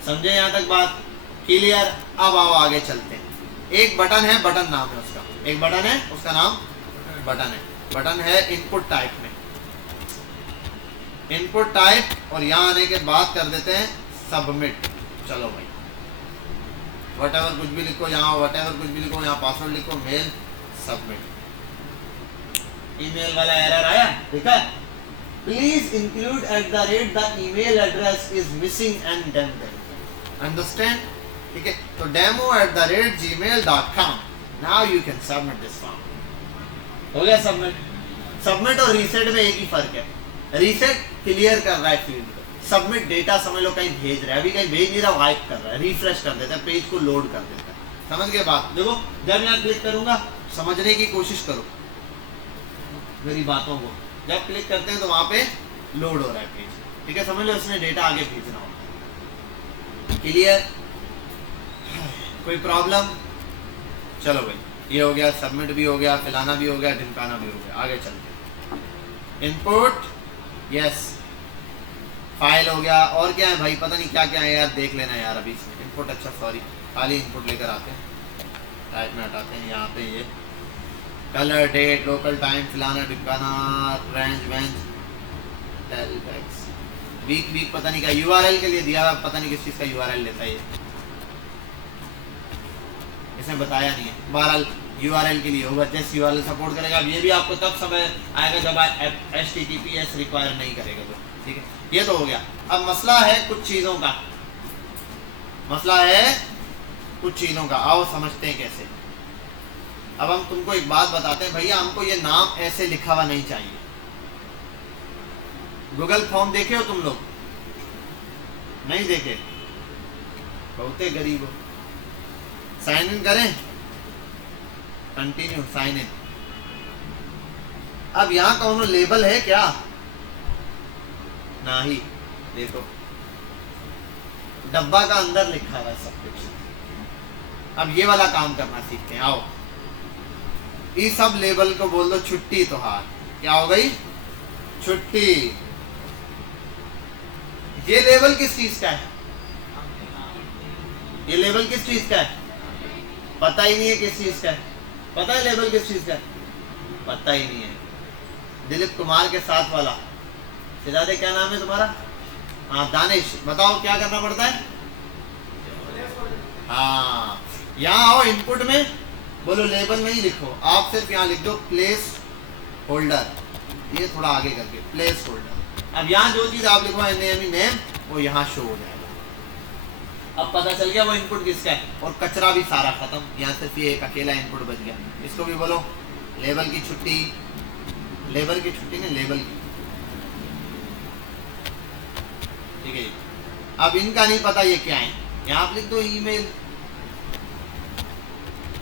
समझे यहाँ तक बात? क्लियर? अब आओ आगे चलते हैं। एक बटन है, बटन नाम है उसका, एक बटन है, उसका नाम बटन है। बटन है इनपुट टाइप में, इनपुट टाइप, और यहाँ आने के बाद कर देते हैं सबमिट। चलो भाई, व्हाटएवर कुछ भी लिखो यहाँ, व्हाटएवर कुछ भी लिखो यहाँ, पासवर्ड लिखो, मेल, सबमिट। ईमेल वाला एरर आया, देखा? Please include @ the email address is missing and demo. Understand? ठीक है, तो demo@gmail.com। Now you can submit this form. हो गया सबमिट। सबमिट और रीसेट में एक ही फर्क है, रीसेट क्लियर कर रहा है फील्ड को, सबमिट डेटा समझ लो कहीं भेज रहा है, अभी कहीं भेज नहीं रहा, वाइप कर रहा है, रिफ्रेश कर देता है, पेज को लोड कर देता है। समझ गए बात? देखो जब यहाँ क्लिक करूंगा, समझने की कोशिश करो मेरी बातों को, जब क्लिक करते हैं तो वहां पे लोड हो रहा है पेज। ठीक है, समझ लो इसने डेटा आगे भेजना होता है। क्लियर? कोई प्रॉब्लम? चलो भाई, ये हो गया, सबमिट भी हो गया, फिलाना भी हो गया, ढिमकाना भी हो गया। आगे चलते हैं। इनपुट, यस, फाइल हो गया। और क्या है भाई, पता नहीं क्या क्या है यार, देख लेना यार अभी इसमें। इनपुट, अच्छा सॉरी, खाली इनपुट लेकर आते हैं, टाइप में हटाते हैं। यहाँ पे ये कलर, डेट, लोकल टाइम, फिलाना, ढिमकाना, रेंज वेंज, वीक वीक पता नहीं क्या, URL के लिए दिया, पता नहीं किस चीज़ का URL लेता है ये, इसने बताया नहीं है। बहरहाल URL के लिए होगा, जैसे URL सपोर्ट करेगा। अब ये भी आपको तब समय आएगा जब HTTPS रिक्वायर नहीं करेगा तो। ठीक है, ये तो हो गया। अब मसला है कुछ चीज़ों का, मसला है कुछ चीज़ों का, आओ समझते हैं कैसे। अब हम तुमको एक बात बताते हैं भैया, हमको ये नाम ऐसे लिखा हुआ नहीं चाहिए। गूगल फॉर्म देखे हो तुम लोग? नहीं देखे? बहुते गरीब हो। साइन इन करें, कंटिन्यू साइन इन। अब यहाँ कौन लेबल है क्या? नहीं, देखो डब्बा का अंदर लिखा हुआ है सब कुछ। अब ये वाला काम करना सीखते हैं, आओ। इस सब लेबल को बोल दो छुट्टी तोहार। क्या हो गई? छुट्टी। ये लेबल किस चीज का है? ये लेबल किस चीज का है? पता ही नहीं है किस चीज का है। पता है लेबल किस चीज का है? पता ही नहीं है। दिलीप कुमार के साथ वाला, सिरादे क्या नाम है तुम्हारा? हाँ, दानिश। बताओ क्या करना पड़ता है? हाँ, यहाँ आओ इनपुट में, बोलो लेबल नहीं लिखो, आप सिर्फ यहाँ लिख दो प्लेस होल्डर। ये थोड़ा आगे करके प्लेस होल्डर। अब यहाँ जो चीज आप लिखो नेम वो यहाँ शो हो जाएगा। अब पता चल गया वो इनपुट किसका है, और कचरा भी सारा खत्म, यहाँ सिर्फ ये एक अकेला इनपुट बच गया। इसको भी बोलो लेबल की छुट्टी, लेबर की छुट्टी नहीं लेबल की, ठीक है। अब इनका नहीं पता ये क्या है, यहाँ आप लिख दो ईमेल,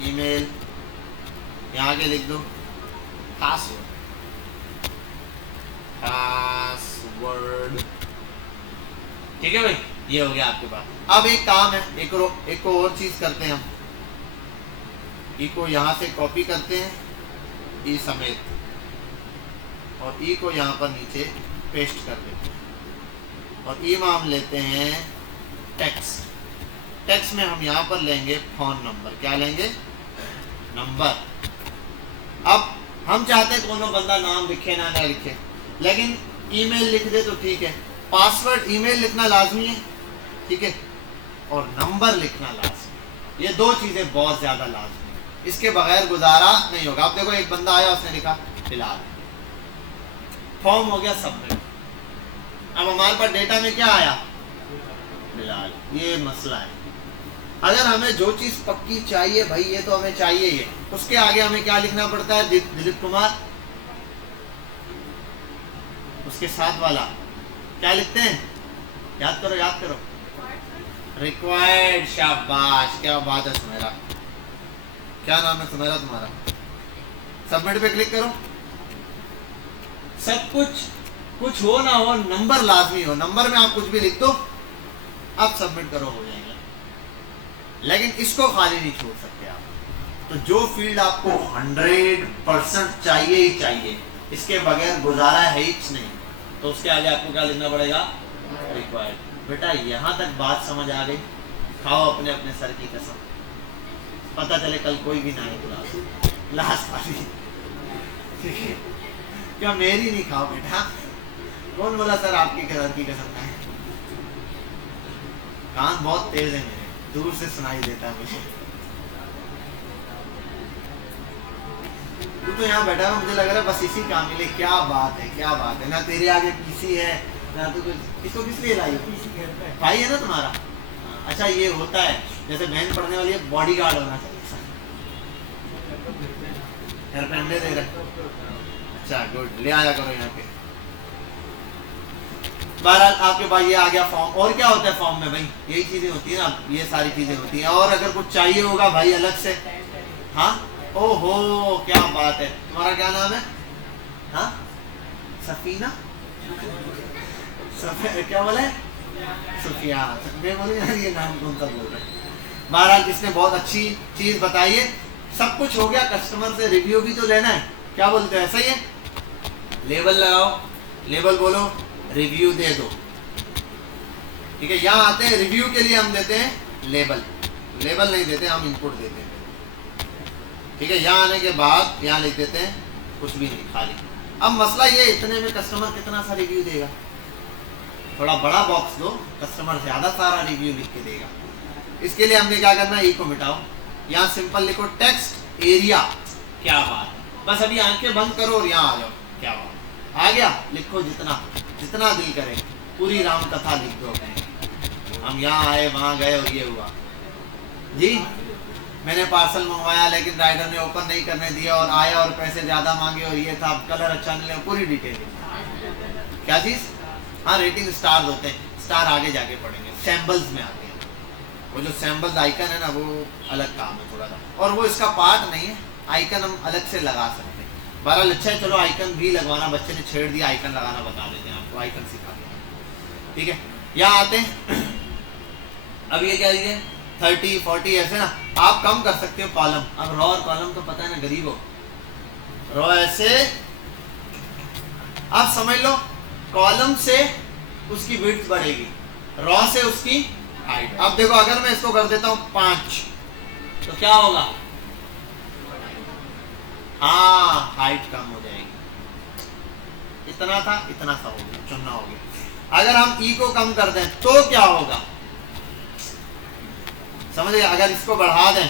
ईमेल यहाँ आगे लिख दो पासवर्ड, ठीक है भाई, ये हो गया आपके पास। अब एक काम है, एक और चीज करते हैं हम, ई को यहाँ से कॉपी करते हैं ई समेत, और ई को यहाँ पर नीचे पेस्ट कर देते हैं, और ई में हम लेते हैं टेक्स्ट। टेक्स्ट में हम यहाँ पर लेंगे फोन नंबर, क्या लेंगे, नंबर। अब हम चाहते हैं कोनो बंदा नाम लिखे ना लिखे, लेकिन ईमेल लिख दे तो ठीक है। पासवर्ड ईमेल लिखना लाजमी है, ठीक है, और नंबर लिखना लाजमी, ये दो चीजें बहुत ज्यादा लाजमी है, इसके बगैर गुजारा नहीं होगा। आप देखो एक बंदा आया, उसने लिखा बिलाल, फॉर्म हो गया सबमिट। अब हमारे पास डेटा में क्या आया, बिलाल, ये मसला है। अगर हमें जो चीज पक्की चाहिए भाई, ये तो हमें चाहिए ही, उसके आगे हमें क्या लिखना पड़ता है, दिलीप कुमार, उसके साथ वाला क्या लिखते हैं, याद करो याद करो, रिक्वायर्ड, शाबाश, क्या बात है सुमेरा, क्या नाम है सुमेरा तुम्हारा, सबमिट पे क्लिक करो। सब कुछ हो ना हो, नंबर लाजमी हो, नंबर में आप कुछ भी लिख दो, आप सबमिट करो, हो जाएगा। लेकिन इसको खाली नहीं छोड़ सकते आप, तो जो फील्ड आपको 100% चाहिए ही चाहिए, इसके बगैर गुजारा है ही नहीं, तो उसके आगे आपको क्या लिखना पड़ेगा, रिक्वायर्ड। बेटा यहाँ तक बात समझ आ गई, खाओ अपने अपने सर की कसम, पता चले कल कोई भी ना है लास्ट वाली, ठीक है, क्या मेरी नहीं खाओ बेटा, कौन बोला सर आपकी सर की कसम ना है, कान बहुत तेज है मेरे, दूर से सुनाई देता है मुझे। तू तो यहाँ बैठा है, मुझे लग रहा है बस इसी काम के लिए, क्या बात है क्या बात है, ना तेरे आगे पीसी है ना तो कुछ, इसको किस लिए लाई, भाई है ना तुम्हारा, अच्छा ये होता है, जैसे बहन पढ़ने वाली है, बॉडी गार्ड होना चाहिए, घर पे अंडे दे रहे, अच्छा गुड, ले आया करो यहाँ पे। बहरहाल आपके पास ये आ गया फॉर्म, और क्या होता है फॉर्म में भाई, यही चीजें होती है ना, ये सारी चीजें होती हैं, और अगर कुछ चाहिए होगा भाई अलग से, हाँ, ओहो क्या बात है, तुम्हारा क्या नाम है, हाँ, सफीना, क्या बोले, सुफिया, मैं बोलूँ यार ये नाम कौन सा बोल रहे हैं। बहरहाल इसने बहुत अच्छी चीज बताई है, सब कुछ हो गया, कस्टमर से रिव्यू भी तो लेना है, क्या बोलते हैं, सही है, लेबल लगाओ, लेबल बोलो, रिव्यू दे दो, ठीक है। यहाँ आते हैं रिव्यू के लिए हम देते हैं लेबल, लेबल नहीं देते, हम इनपुट देते हैं, ठीक है। यहाँ आने के बाद यहाँ लिख देते हैं कुछ भी नहीं, खाली। अब मसला ये, इतने में कस्टमर कितना सा रिव्यू देगा, थोड़ा बड़ा बॉक्स दो, कस्टमर ज्यादा सारा रिव्यू लिख के देगा। इसके लिए हमने क्या करना है, ई को मिटाओ, यहाँ सिंपल लिखो टेक्स्ट एरिया, क्या बात, बस अभी आंखें बंद करो और यहाँ आ जाओ, क्या बात, आ गया, लिखो जितना जितना दिल करे, पूरी राम कथा लिख दो, हम यहाँ आए वहां गए और ये हुआ जी, मैंने पार्सल मंगवाया लेकिन राइडर ने ओपन नहीं करने दिया और आया और पैसे ज्यादा मांगे और ये था, कलर अच्छा नहीं लगा, पूरी डिटेल, क्या चीज, हाँ रेटिंग स्टार होते हैं, स्टार आगे जाके पढ़ेंगे, सैम्पल्स में आते हैं, वो जो सैम्पल्स आइकन है ना वो अलग काम है थोड़ा सा, और वो इसका पार्ट नहीं है, आइकन हम अलग से लगा सकते हैं। बहरहाल अच्छा है, चलो आइकन भी लगवाना, बच्चे ने छेड़ दिया, आइकन लगाना बता देते हैं आपको, आइकन सिखा दें, ठीक है। यहाँ आते हैं, अब ये क्या है 30 40 ऐसे ना, आप कम कर सकते हो कॉलम, अब रॉ और कॉलम तो पता है ना, गरीब हो, रॉ ऐसे, आप समझ लो कॉलम से उसकी विड्थ बढ़ेगी, रॉ से उसकी हाइट। अब देखो अगर मैं इसको कर देता हूं 5 तो क्या होगा, हाँ हाइट कम हो जाएगी, इतना था इतना सा हो गया, चुनना हो गया। अगर हम ई को कम कर दें तो क्या होगा, समझिए, अगर इसको बढ़ा दें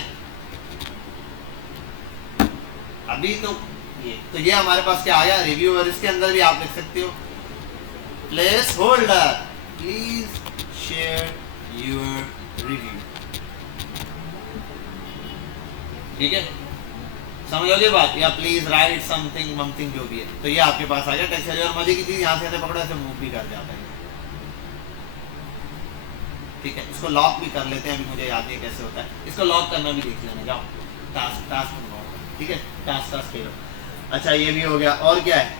अभी तो ये हमारे पास क्या आ गया, रिव्यू, और इसके अंदर भी आप लिख सकते हो place holder, please share your review. ठीक है, समझोगे बात, या प्लीज राइट समथिंग वमथिंग जो भी है, तो ये आपके पास आ गया टेक्स्ट एडिटर। और मजे की चीज यहाँ से ऐसे पकड़ो ऐसे मूव भी कर जाता है। ठीक है, इसको लॉक भी कर लेते हैं, अभी मुझे याद नहीं कैसे होता है, इसको लॉक करना भी देख लेना। जाओ टास्क टास्क, ठीक है, टास्क टास्क खेलो। अच्छा ये भी हो गया, और क्या है,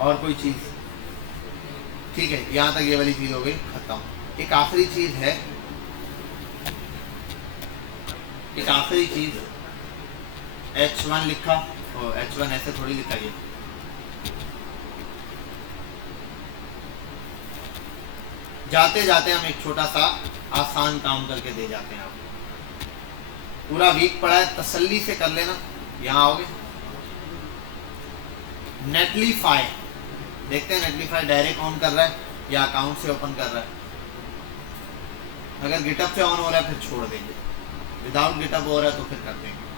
और कोई चीज? ठीक है, यहाँ तक ये वाली चीज हो गई खत्म। एक आखिरी चीज है, एक आखिरी चीज H1 लिखा, और H1 ऐसे थोड़ी लिखा, ये जाते जाते हम एक छोटा सा आसान काम करके दे जाते हैं आपको। पूरा वीक पड़ा है, तसल्ली से कर लेना। यहाँ आओगे नेटलीफाई, देखते हैं नेटलीफाई डायरेक्ट ऑन कर रहा है या अकाउंट से ओपन कर रहा है। अगर गिटअप से ऑन हो रहा है फिर छोड़ देंगे, विदाउट गिटअप हो रहा है तो फिर कर देंगे।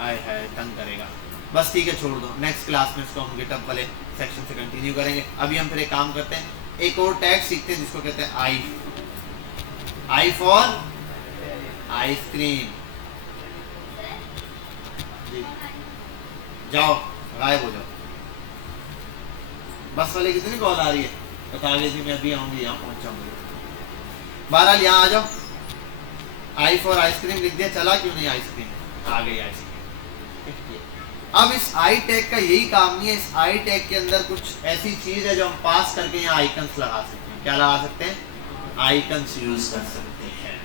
आए है तंग करेगा, बस ठीक है छोड़ दो। नेक्स्ट क्लास में इसको हम गिटअप वाले सेक्शन से कंटिन्यू करेंगे। अभी हम फिर एक काम करते हैं, एक और टैग सीखते हैं जिसको कहते हैं आई फॉर आइसक्रीम। जाओ गायब हो जाओ। बस वाले कितनी कॉल आ रही है बता गई थी, मैं अभी आऊंगी, यहाँ पहुंच जाऊंगी। बहरहाल यहाँ आ जाओ, आई फॉर आइसक्रीम लिख दिया, चला क्यों नहीं आइसक्रीम, आ गई आइसक्रीम। अब इस आई टैग का यही काम नहीं है, इस आई टैग के अंदर कुछ ऐसी चीज है जो हम पास करके यहाँ आइकन्स लगा सकते हैं। क्या लगा सकते हैं? आइकन्स यूज कर सकते हैं।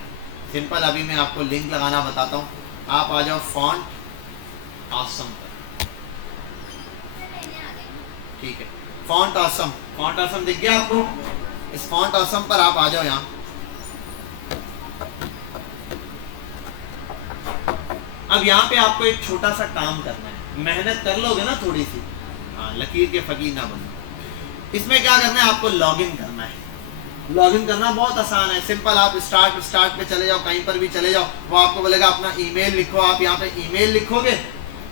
सिंपल, अभी मैं आपको लिंक लगाना बताता हूँ। आप आ जाओ फॉन्ट ऑसम पर, ठीक है, फॉन्ट ऑसम दिख गया आपको? इस फॉन्ट ऑसम पर आप आ जाओ यहाँ। अब यहाँ पे आपको एक छोटा सा काम करना है, मेहनत कर लोगे ना थोड़ी सी, हाँ, लकीर के फकीर ना बनो। इसमें क्या करना है, आपको लॉगिन करना है। लॉगिन करना बहुत आसान है, सिंपल। आप स्टार्ट पे चले जाओ, कहीं पर भी चले जाओ, वो आपको बोलेगा अपना ईमेल लिखो। आप यहाँ पे ईमेल लिखोगे,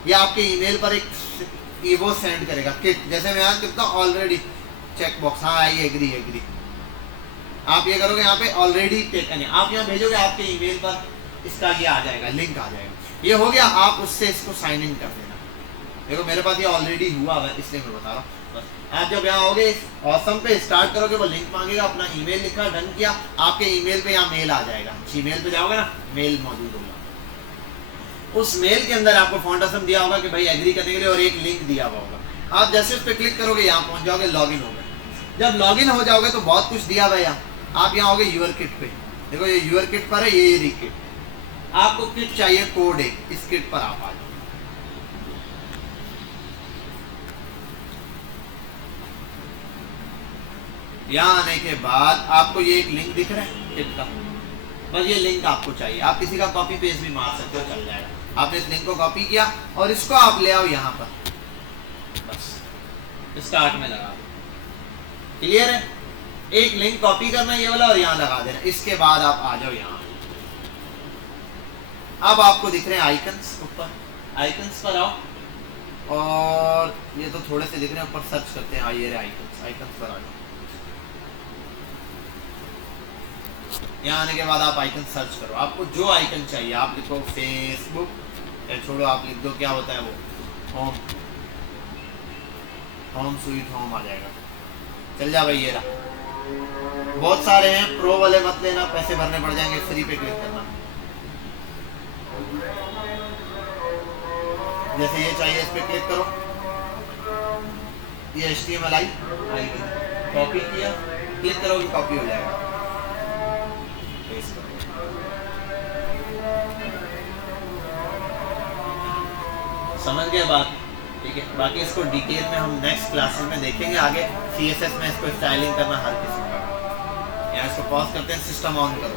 या आपके ईमेल पर एक वो सेंड करेगा किट। जैसे मैं यहाँ लिखता हूँ ऑलरेडी चेक बॉक्स, हाँ आई एग्री। आप ये करोगे, यहाँ पे ऑलरेडी टेकन है, आप यहाँ भेजोगे, आपके ईमेल पर इसका ये आ जाएगा, लिंक आ जाएगा। ये हो गया, आप उससे इसको साइन इन कर देना। देखो मेरे पास ये ऑलरेडी हुआ है, इसलिए मैं बता रहा हूँ। बस आप जब यहाँ आओगे ऑसम पे स्टार्ट करोगे, वो लिंक मांगेगा, अपना ईमेल लिखा, डन किया, आपके ईमेल पे यहाँ मेल आ जाएगा। जीमेल पे जाओगे ना, मेल मौजूद होगा। उस मेल के अंदर आपको फॉन्ट ऑसम दिया होगा कि भाई एग्री करने के लिए, और एक लिंक दिया हुआ होगा। आप जैसे उस पर क्लिक करोगे, यहाँ पहुंच जाओगे, लॉगिन हो गए। जब लॉगिन हो जाओगे तो बहुत कुछ दिया हुआ है यहाँ। आप यहाँ आओगे यूर किट पे, देखो ये यूर किट पर है, ये रिकिट। आपको किट चाहिए, कोड है, इस किट पर आप आ जाओ। यहाँ आने के बाद आपको ये एक लिंक दिख रहा है किट का, बस ये लिंक आपको चाहिए। आप किसी का कॉपी पेस्ट भी मार सकते हो, चल जाएगा। आपने इस लिंक को कॉपी किया और इसको आप ले आओ यहाँ पर, बस स्टार्ट में लगा दो। क्लियर है? एक लिंक कॉपी करना ये वाला और यहाँ लगा देना। इसके बाद आप आ जाओ यहाँ। अब आपको दिख रहे हैं आइकन्स, ऊपर आइकन्स पर आओ, और ये तो थोड़े से दिख रहे हैं, ऊपर सर्च करते हैं। ये रहे आइकन्स पर आ जाओ। यहाँ आने के बाद आप आइकन सर्च करो, आपको जो आइकन चाहिए आप लिखो फेसबुक, या छोड़ो आप लिख दो क्या होता है वो, होम स्वीट होम आ जाएगा। चल जा भाई, ये रहा। बहुत सारे हैं, प्रो वाले मत लेना, पैसे भरने पड़ जाएंगे। फ्री पे क्लिक करना। जैसे ये चाहिए, इस पे क्लिक करो। ये HTML आएगी, कॉपी किया, क्लिक करोगे कॉपी हो जाएगा। समझ गए बात? ठीक है, बाकी इसको डिटेल में हम नेक्स्ट क्लासेस में देखेंगे आगे। CSS में इसको स्टाइलिंग करना हर किसी का। यहाँ इसको पॉज करते हैं, सिस्टम ऑन करो।